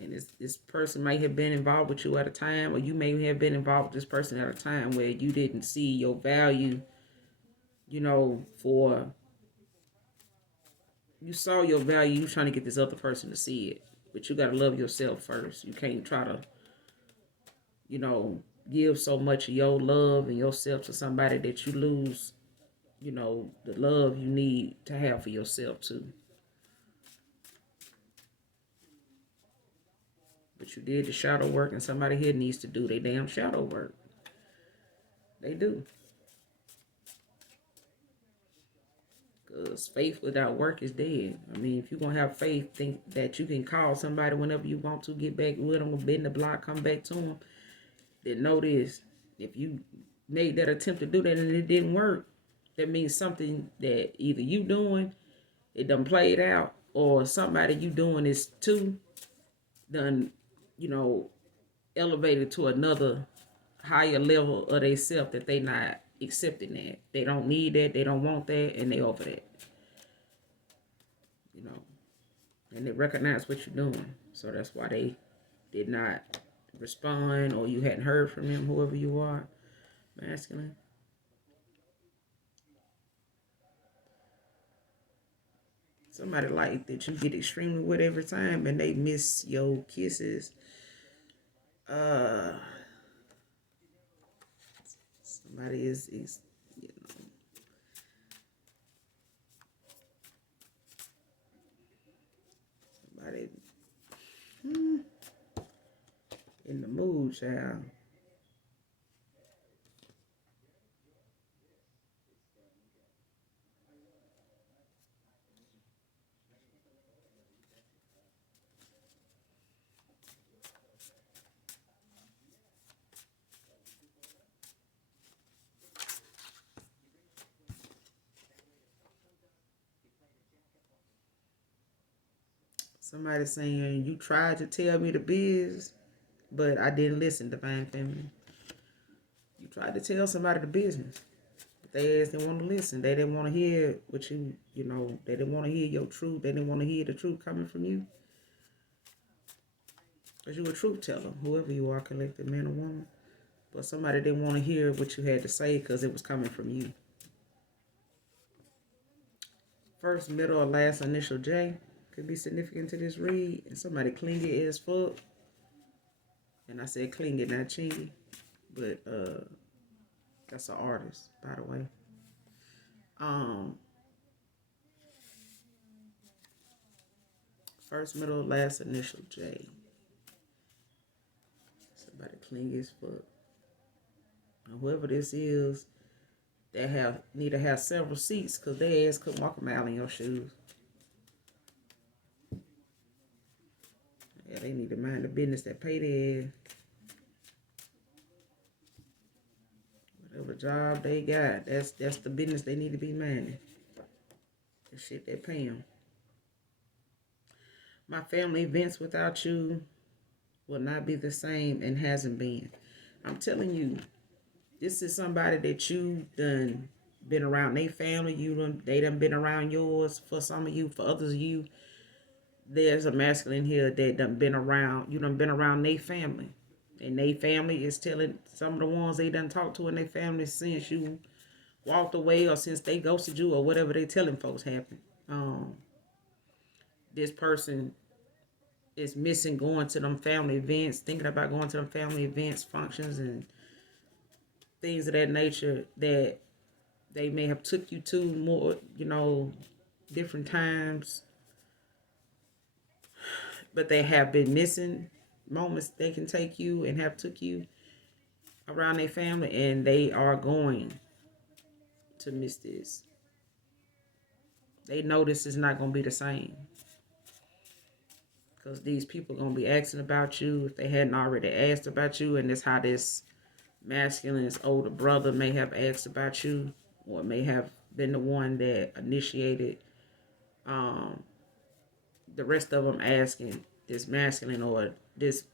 And this person may have been involved with you at a time, or you may have been involved with this person at a time where you didn't see your value, you saw your value, you trying to get this other person to see it. But you got to love yourself first. You can't try to, give so much of your love and yourself to somebody that you lose, the love you need to have for yourself too. But you did the shadow work, and somebody here needs to do their damn shadow work. They do. Because faith without work is dead. I mean, if you're going to have faith, think that you can call somebody whenever you want to, get back with them, bend the block, come back to them, then know this. If you made that attempt to do that and it didn't work, that means something that either you doing, it done played out, or somebody you doing is too done, elevated to another higher level of they self that they not accepting that. They don't need that, they don't want that, and they over that. And they recognize what you're doing. So that's why they did not respond, or you hadn't heard from them, whoever you are, masculine. Somebody like that you get extremely wet every time and they miss your kisses. Somebody is somebody in the mood, child. Somebody saying, you tried to tell me the biz, but I didn't listen, Divine Feminine. You tried to tell somebody the business, but they didn't want to listen. They didn't want to hear what they didn't want to hear your truth. They didn't want to hear the truth coming from you. Because you a truth teller, whoever you are, collective man or woman. But somebody didn't want to hear what you had to say because it was coming from you. First, middle, or last initial J could be significant to this read. And somebody clingy as fuck. And I said clingy, not chingy. But that's an artist, by the way. First, middle, last initial J. So Somebody clingy as fuck. Whoever this is, they need to have several seats because their ass couldn't walk a mile in your shoes. Yeah, they need to mind the business that pay their whatever job they got. That's the business they need to be minding. The shit they pay them. My family events without you will not be the same and hasn't been. I'm telling you, this is somebody that you done been around their family. They done been around yours. For some of you, for others of you, there's a masculine here that done been around. You done been around their family. And their family is telling some of the ones they done talked to in their family since you walked away or since they ghosted you or whatever they telling folks happened. This person is missing going to them family events, thinking about going to them family events, functions, and things of that nature that they may have took you to more, different times. But they have been missing moments they can take you and have took you around their family, and they are going to miss this. They know this is not going to be the same. Because these people are going to be asking about you if they hadn't already asked about you. And that's how this masculine's older brother may have asked about you, or may have been the one that initiated the rest of them asking this masculine, or this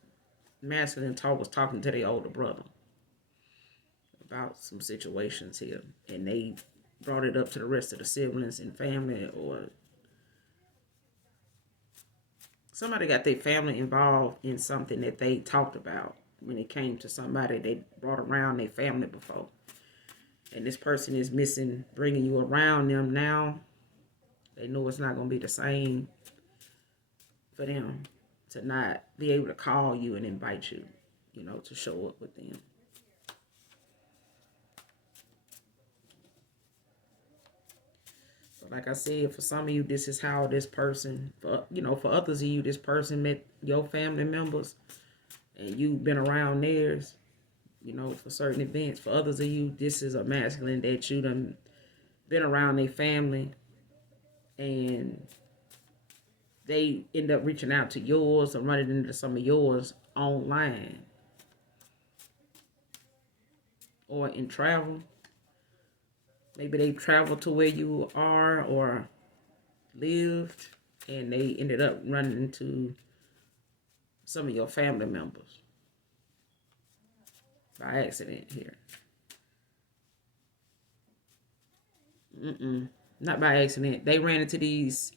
masculine was talking to their older brother about some situations here. And they brought it up to the rest of the siblings and family, or somebody got their family involved in something that they talked about when it came to somebody they brought around their family before. And this person is missing bringing you around them now. They know it's not going to be the same for them to not be able to call you and invite you, to show up with them. But like I said, for some of you, this is how this person, for others of you, this person met your family members and you've been around theirs, for certain events. For others of you, this is a masculine that you done been around their family and they end up reaching out to yours or running into some of yours online or in travel. Maybe they traveled to where you are or lived, and they ended up running into some of your family members by accident here. Not by accident. They ran into these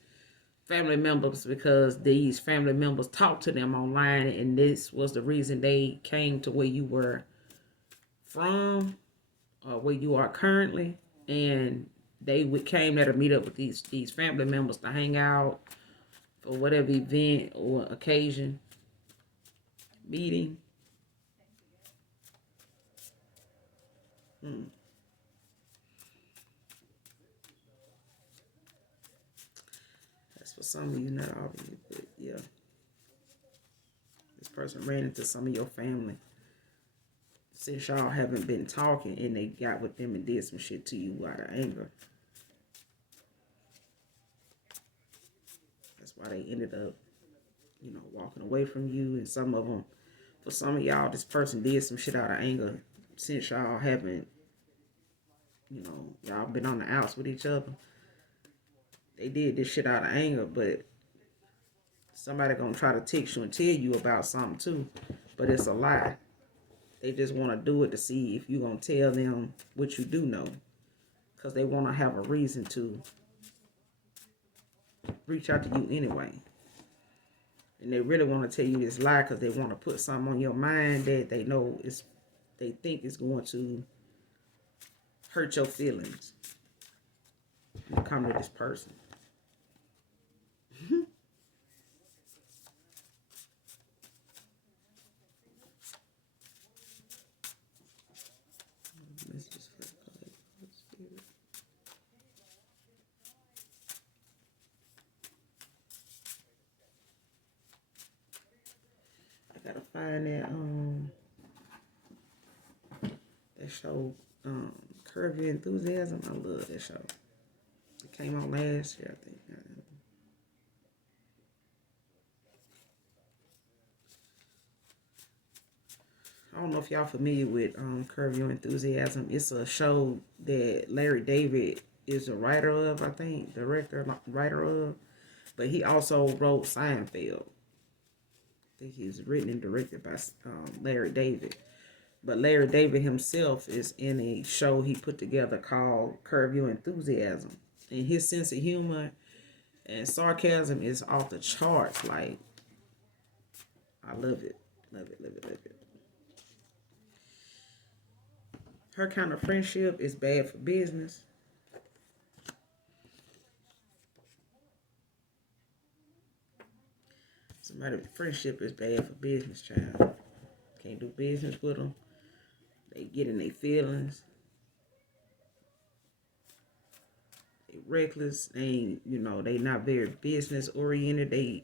family members because these family members talked to them online, and this was the reason they came to where you were from or where you are currently. And they came there to meet up with these family members to hang out for whatever event or occasion, meeting. That's for some of you, not all of you, but yeah. This person ran into some of your family since y'all haven't been talking, and they got with them and did some shit to you out of anger. That's why they ended up, walking away from you. And some of them, for some of y'all, this person did some shit out of anger since y'all haven't, y'all been on the outs with each other. They did this shit out of anger, but somebody gonna try to text you and tell you about something too, but it's a lie. They just want to do it to see if you gonna tell them what you do know, because they want to have a reason to reach out to you anyway. And they really want to tell you this lie because they want to put something on your mind that they know they think is going to hurt your feelings when you come to this person. I gotta find that that show, Curb Your Enthusiasm. I love that show. It came on last year, I think. I don't know if y'all familiar with Curb Your Enthusiasm. It's a show that Larry David is a writer of, I think, director, writer of. But he also wrote Seinfeld. I think he's written and directed by Larry David. But Larry David himself is in a show he put together called Curb Your Enthusiasm. And his sense of humor and sarcasm is off the charts. Like, I love it. Love it, love it, love it. Her kind of friendship is bad for business. Somebody friendship is bad for business, child. Can't do business with them. They get in their feelings. They reckless. They ain't, they not very business oriented. They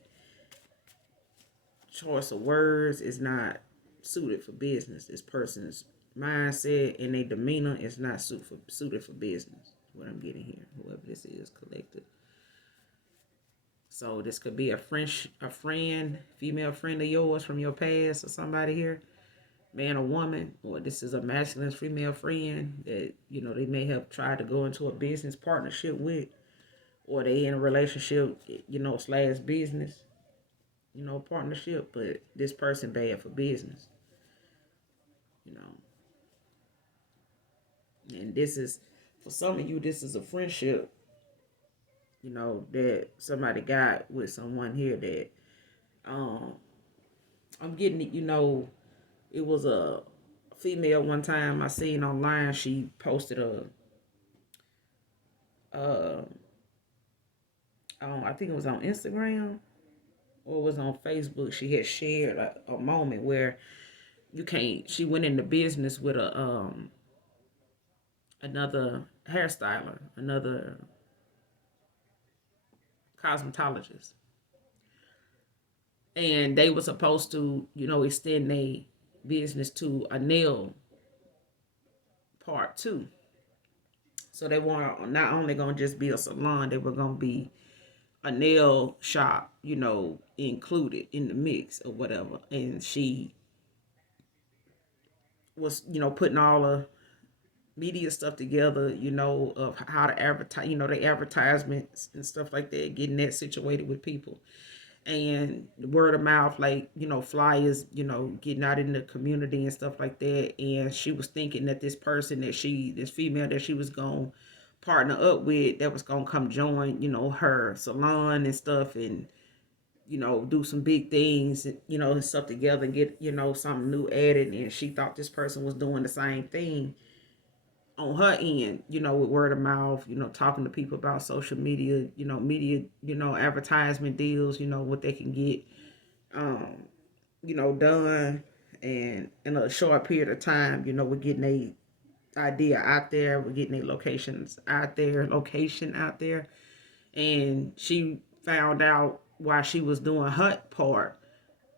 choice of words is not suited for business. This person's mindset and their demeanor is not suited for business. What I'm getting here, whoever this is, collective. So this could be a friend, female friend of yours from your past, or somebody here, man or woman, or this is a masculine female friend that they may have tried to go into a business partnership with, or they in a relationship, slash business, partnership, but this person bad for business, and this is, for some of you, this is a friendship, that somebody got with someone here that, I'm getting, it was a female one time I seen online. She posted I think it was on Instagram or it was on Facebook. She had shared a moment where she went into business with another hairstyler, another cosmetologist. And they were supposed to, extend their business to a nail part too. So they weren't not only going to just be a salon, they were going to be a nail shop, included in the mix or whatever. And she was, putting all the media stuff together, of how to advertise, the advertisements and stuff like that, getting that situated with people. And word of mouth, like, flyers, getting out in the community and stuff like that. And she was thinking that this female that she was going to partner up with, that was going to come join, her salon and stuff, and, do some big things, and stuff together and get, something new added. And she thought this person was doing the same thing on her end, with word of mouth, talking to people about social media, advertisement deals, what they can get, done, and in a short period of time, we're getting a idea out there, we're getting a location out there, and she found out while she was doing her part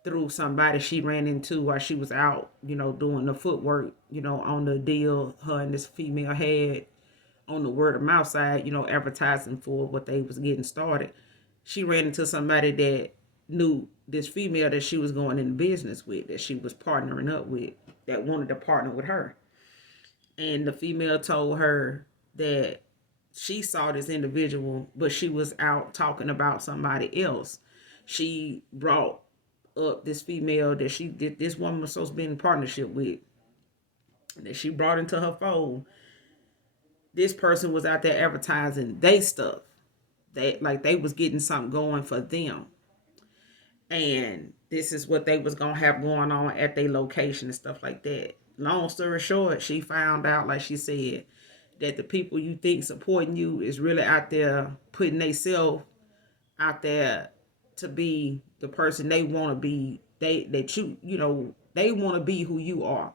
through somebody she ran into while she was out, doing the footwork, on the deal her and this female had on the word of mouth side, advertising for what they was getting started. She ran into somebody that knew this female that she was going into business with, that she was partnering up with, that wanted to partner with her. And the female told her that she saw this individual, but she was out talking about somebody else. She brought up this female that this woman was supposed to be in partnership with, that she brought into her fold. This person was out there advertising they stuff. They was getting something going for them. And this is what they was gonna have going on at their location and stuff like that. Long story short, she found out, like she said, that the people you think supporting you is really out there putting themselves out there to be the person they want to be. They want to be who you are,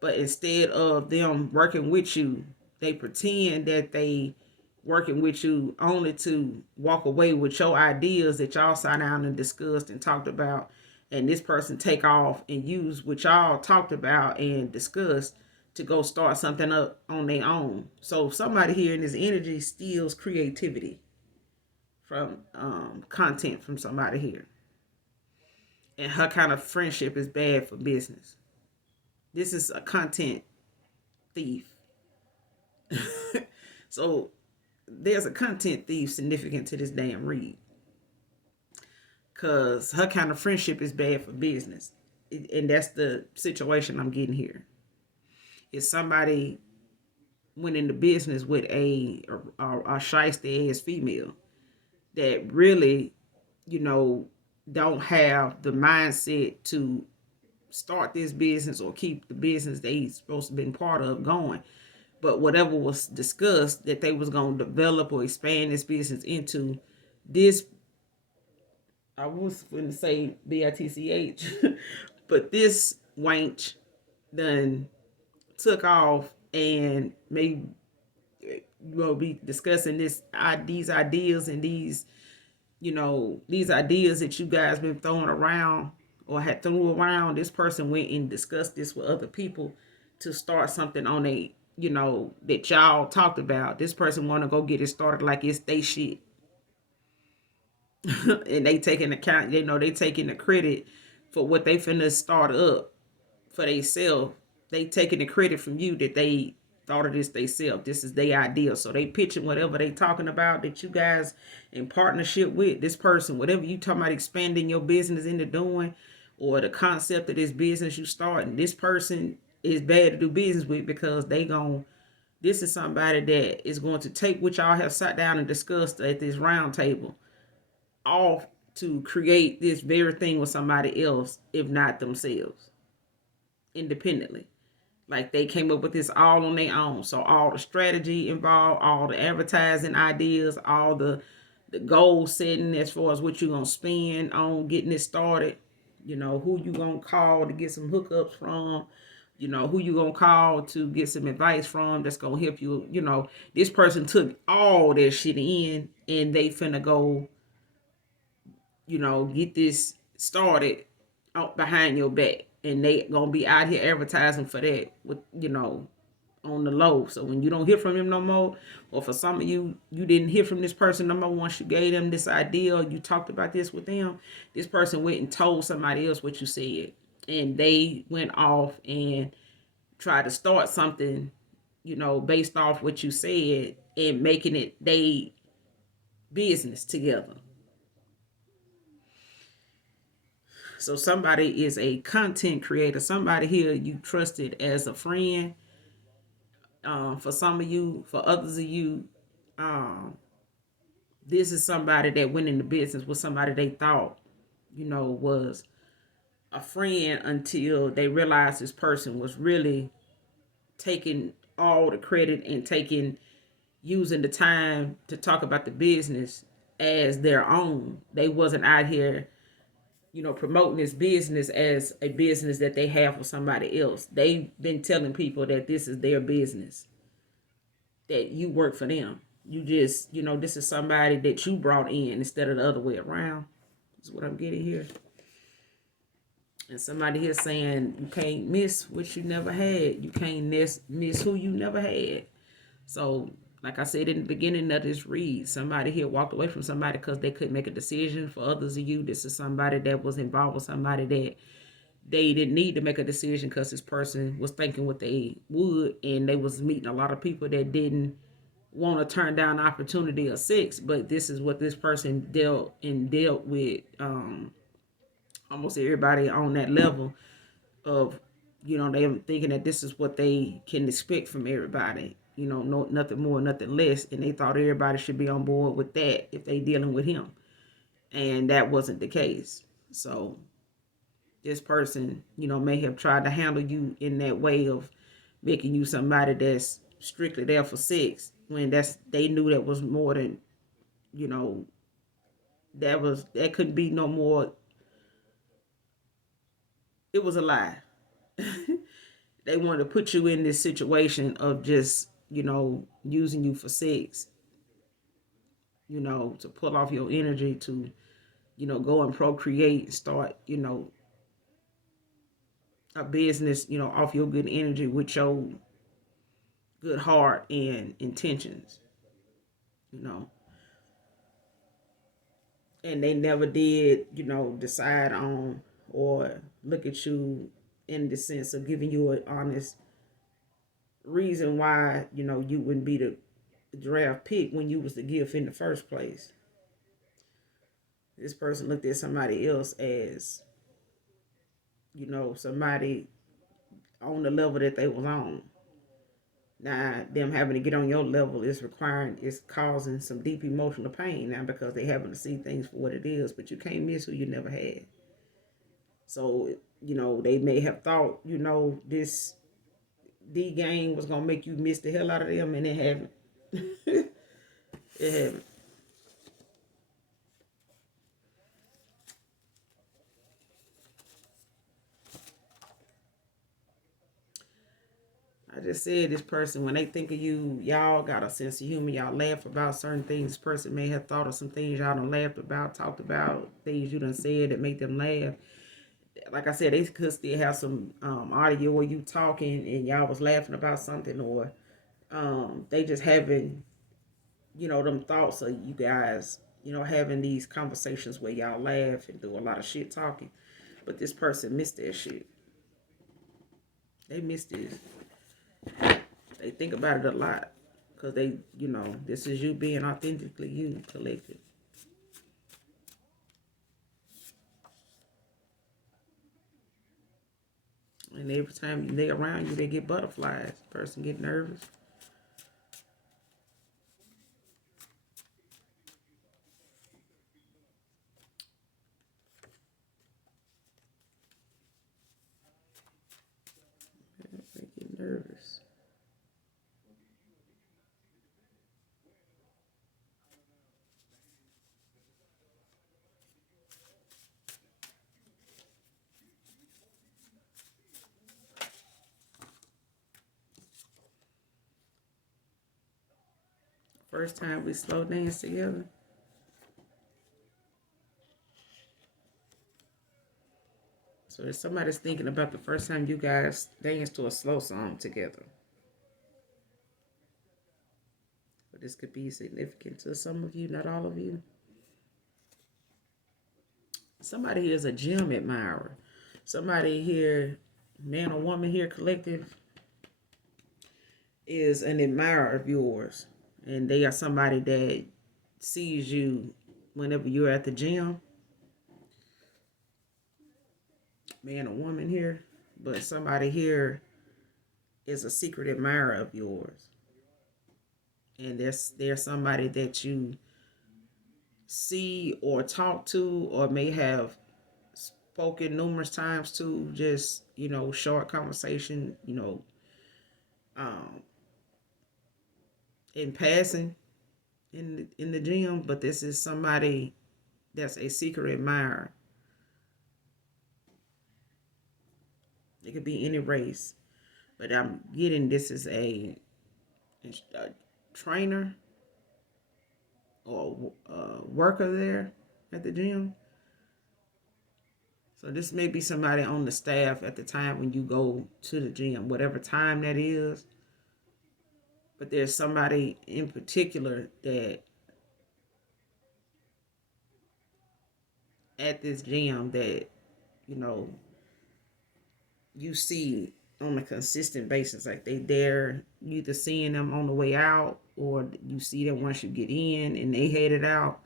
but instead of them working with you, they pretend that they working with you only to walk away with your ideas that y'all sat down and discussed and talked about, and this person take off and use what y'all talked about and discussed to go start something up on their own. So somebody here in this energy steals creativity from content from somebody here. And her kind of friendship is bad for business. This is a content thief. So there's a content thief significant to this damn read. Because her kind of friendship is bad for business. And that's the situation I'm getting here. Is somebody went into business with a shiesty ass female that really, don't have the mindset to start this business or keep the business they supposed to be part of going. But whatever was discussed that they was going to develop or expand this business into, this, I was going to say BITCH, but this wench done took off and maybe we'll be discussing these ideas and these ideas that you guys been throwing around or had threw around. This person went and discussed this with other people to start something on that y'all talked about. This person want to go get it started like it's they shit. And they taking account, they taking the credit for what they finna start up for themselves. They taking the credit from you that they thought of this themselves. This is their idea. So they pitching whatever they talking about that you guys in partnership with this person, whatever you talking about expanding your business into doing, or the concept of this business you starting. This person is bad to do business with because this is somebody that is going to take what y'all have sat down and discussed at this round table off to create this very thing with somebody else, if not themselves, independently. Like they came up with this all on their own. So all the strategy involved, all the advertising ideas, all the goal setting as far as what you're going to spend on getting it started, who you going to call to get some hookups from, who you going to call to get some advice from that's going to help you. This person took all that shit in and they finna go, get this started out behind your back. And they gonna be out here advertising for that with, on the low. So when you don't hear from them no more, or for some of you, you didn't hear from this person no more once you gave them this idea, or you talked about this with them, this person went and told somebody else what you said. And they went off and tried to start something, based off what you said and making it they business together. So somebody is a content creator. Somebody here you trusted as a friend. For some of you, for others of you, this is somebody that went into business with somebody they thought, was a friend until they realized this person was really taking all the credit and using the time to talk about the business as their own. They wasn't out here promoting this business as a business that they have for somebody else. They've been telling people that this is their business, that you work for them. You just, this is somebody that you brought in instead of the other way around. That's what I'm getting here. And somebody here saying you can't miss what you never had. You can't miss who you never had. So like I said in the beginning of this read, somebody here walked away from somebody because they couldn't make a decision. For others of you, this is somebody that was involved with somebody that they didn't need to make a decision because this person was thinking what they would, and they was meeting a lot of people that didn't want to turn down the opportunity of sex. But this is what this person dealt with almost everybody on that level of, they thinking that this is what they can expect from everybody. No, nothing more, nothing less. And they thought everybody should be on board with that if they dealing with him. And that wasn't the case. So this person, may have tried to handle you in that way of making you somebody that's strictly there for sex, when they knew that was more than, that couldn't be no more. It was a lie. They wanted to put you in this situation of just, using you for sex, to pull off your energy to, go and procreate and start, a business, off your good energy with your good heart and intentions, you know. And they never did, decide on or look at you in the sense of giving you an honest reason why, you wouldn't be the draft pick when you was the gift in the first place. This person looked at somebody else as, somebody on the level that they was on. Now, them having to get on your level is causing some deep emotional pain now because they having to see things for what it is, but you can't miss who you never had. So, they may have thought, this D game was gonna make you miss the hell out of them, and it haven't. It haven't. I just said this person, when they think of you, y'all got a sense of humor. Y'all laugh about certain things. This person may have thought of some things y'all done laughed about, talked about, things you done said that make them laugh. Like I said, they could still have some audio where you talking and y'all was laughing about something, or they just having, them thoughts of you guys, having these conversations where y'all laugh and do a lot of shit talking. But this person missed that shit. They missed it. They think about it a lot because they, this is you being authentically you, collective. And every time they around you, they get butterflies. The person get nervous. They get nervous. First time we slow dance together. So if somebody's thinking about the first time you guys danced to a slow song together. But this could be significant to some of you, not all of you. Somebody here is a gym admirer. Somebody here, man or woman here, collective, is an admirer of yours. And they are somebody that sees you whenever you're at the gym. Man or woman here. But somebody here is a secret admirer of yours. And there's somebody that you see or talk to or may have spoken numerous times to, just, short conversation, um, in passing in the gym, but this is somebody that's a secret admirer. It could be any race, but I'm getting this is a trainer or a worker there at the gym. So this may be somebody on the staff at the time when you go to the gym, whatever time that is. But there's somebody in particular that at this gym that, you know, you see on a consistent basis. Like they there, you either seeing them on the way out or you see them once you get in and they headed out,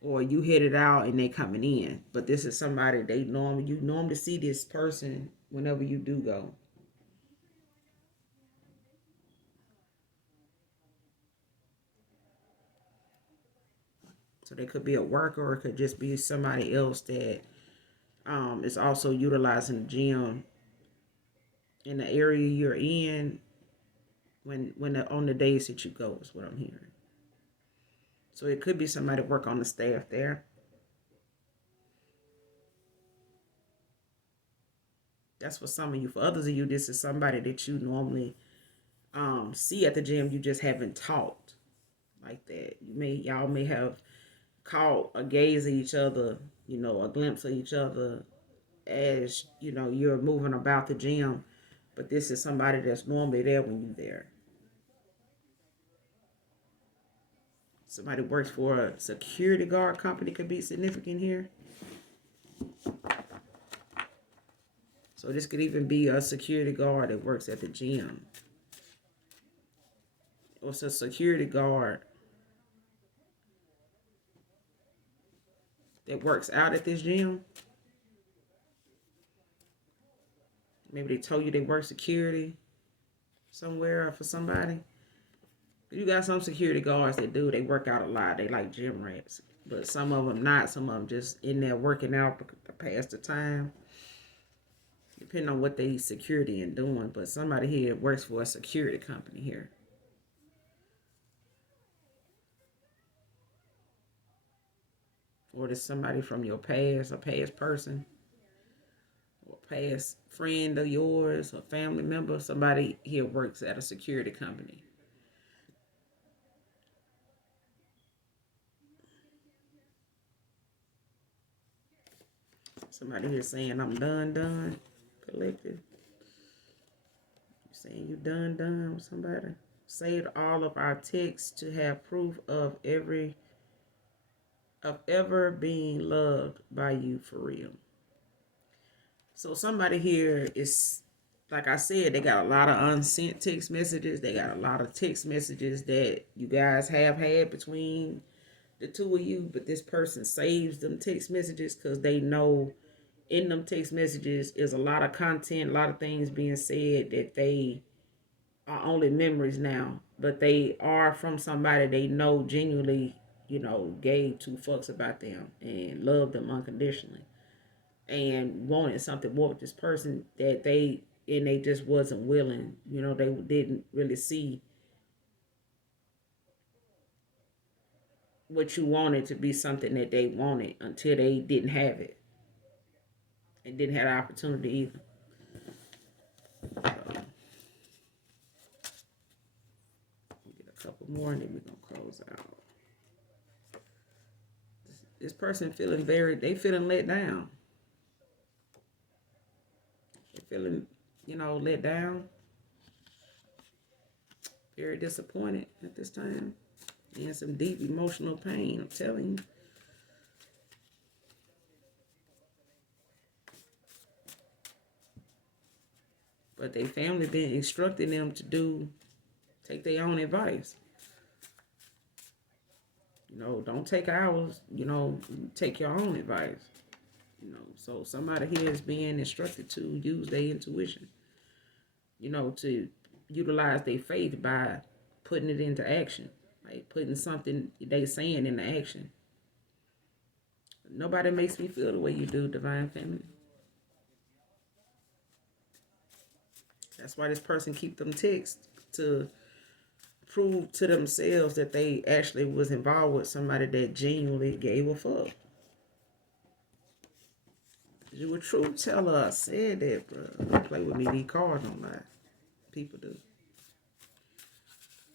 or you headed out and they coming in. But this is somebody you normally see this person whenever you do go. So they could be a worker or it could just be somebody else that is also utilizing the gym in the area you're in on the days that you go is what I'm hearing. So it could be somebody work on the staff there. That's for some of you. For others of you, this is somebody that you normally see at the gym. You just haven't talked like that. Y'all may have caught a gaze at each other, a glimpse of each other as you're moving about the gym, But this is somebody that's normally there when you're there. Somebody works for a security guard company could be significant here. So this could even be a security guard that works at the gym. Or it's a security guard that works out at this gym. Maybe they told you they work security somewhere for somebody. You got some security guards that do. They work out a lot. They like gym rats. But some of them not. Some of them just in there working out to pass the time. Depending on what they security and doing. But somebody here works for a security company here. Or there's somebody from your past, a past person. Or past friend of yours, or family member. Somebody here works at a security company. Somebody here saying, I'm done, collective. You saying you done with somebody. Saved all of our texts to have proof of ever being loved by you for real. So somebody here is, like I said, they got a lot of unsent text messages. They got a lot of text messages that you guys have had between the two of you, but this person saves them text messages because they know in them text messages is a lot of content, a lot of things being said that they are only memories now, but they are from somebody they know genuinely, gave two fucks about them and loved them unconditionally and wanted something more with this person that they just wasn't willing. They didn't really see what you wanted to be something that they wanted until they didn't have it and didn't have the opportunity either. Get a couple more and then we're gonna close out. This person feeling they feeling let down. They feeling, let down. Very disappointed at this time. And some deep emotional pain, I'm telling you. But their family been instructing them to take their own advice. Don't take ours, take your own advice. So somebody here is being instructed to use their intuition, to utilize their faith by putting it into action, like putting something they saying into action. Nobody makes me feel the way you do, Divine Feminine. That's why this person keep them texts to prove to themselves that they actually was involved with somebody that genuinely gave a fuck. You a truth teller. I said that, bro. Don't play with me. These cards don't lie. People do.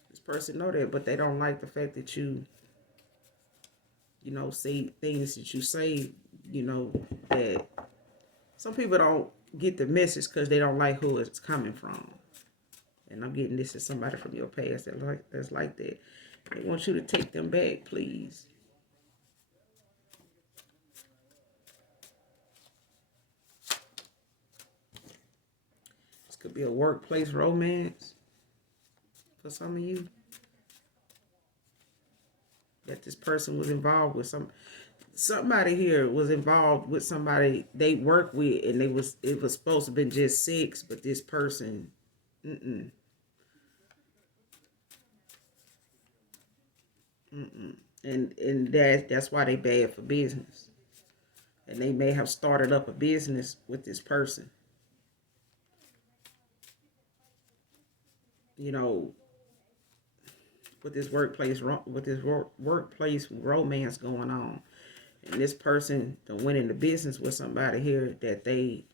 This person know that, but they don't like the fact that you say things that you say, that some people don't get the message because they don't like who it's coming from. And I'm getting this as somebody from your past that's like that. They want you to take them back, please. This could be a workplace romance for some of you. That this person was involved with somebody here was involved with somebody they work with, and it was supposed to have been just sex, but this person, and that's why they bad for business, and they may have started up a business with this person, with this workplace romance going on. And this person that went into business with somebody here that they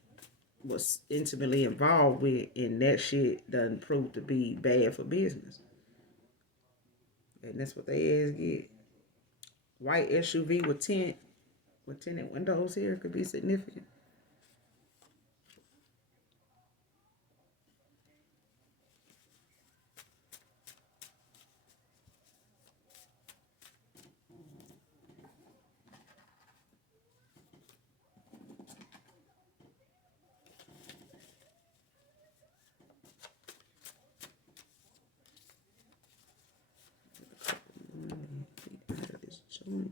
was intimately involved with, and that shit done proved to be bad for business. And that's what they ass get. White SUV with tinted windows here could be significant. point.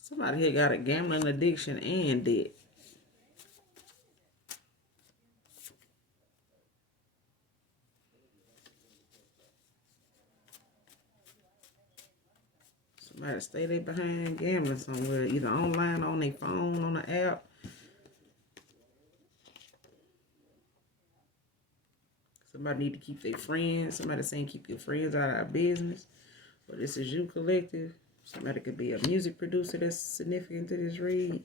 Somebody here got a gambling addiction and debt. Somebody stay there behind gambling somewhere, either online, on their phone, on the app. Somebody need to keep their friends. Somebody saying keep your friends out of our business. But this is you collective. Somebody could be a music producer that's significant to this read.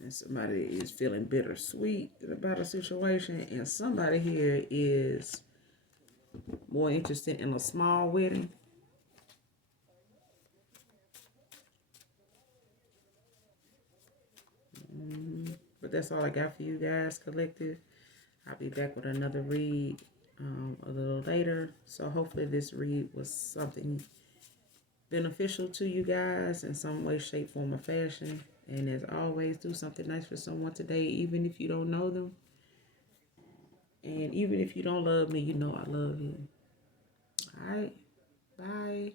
And somebody is feeling bittersweet about a situation. And somebody here is more interested in a small wedding. But that's all I got for you guys, collective. I'll be back with another read a little later. So hopefully this read was something beneficial to you guys in some way, shape, form, or fashion. And as always, do something nice for someone today, even if you don't know them. And even if you don't love me, you know I love you. All right. Bye.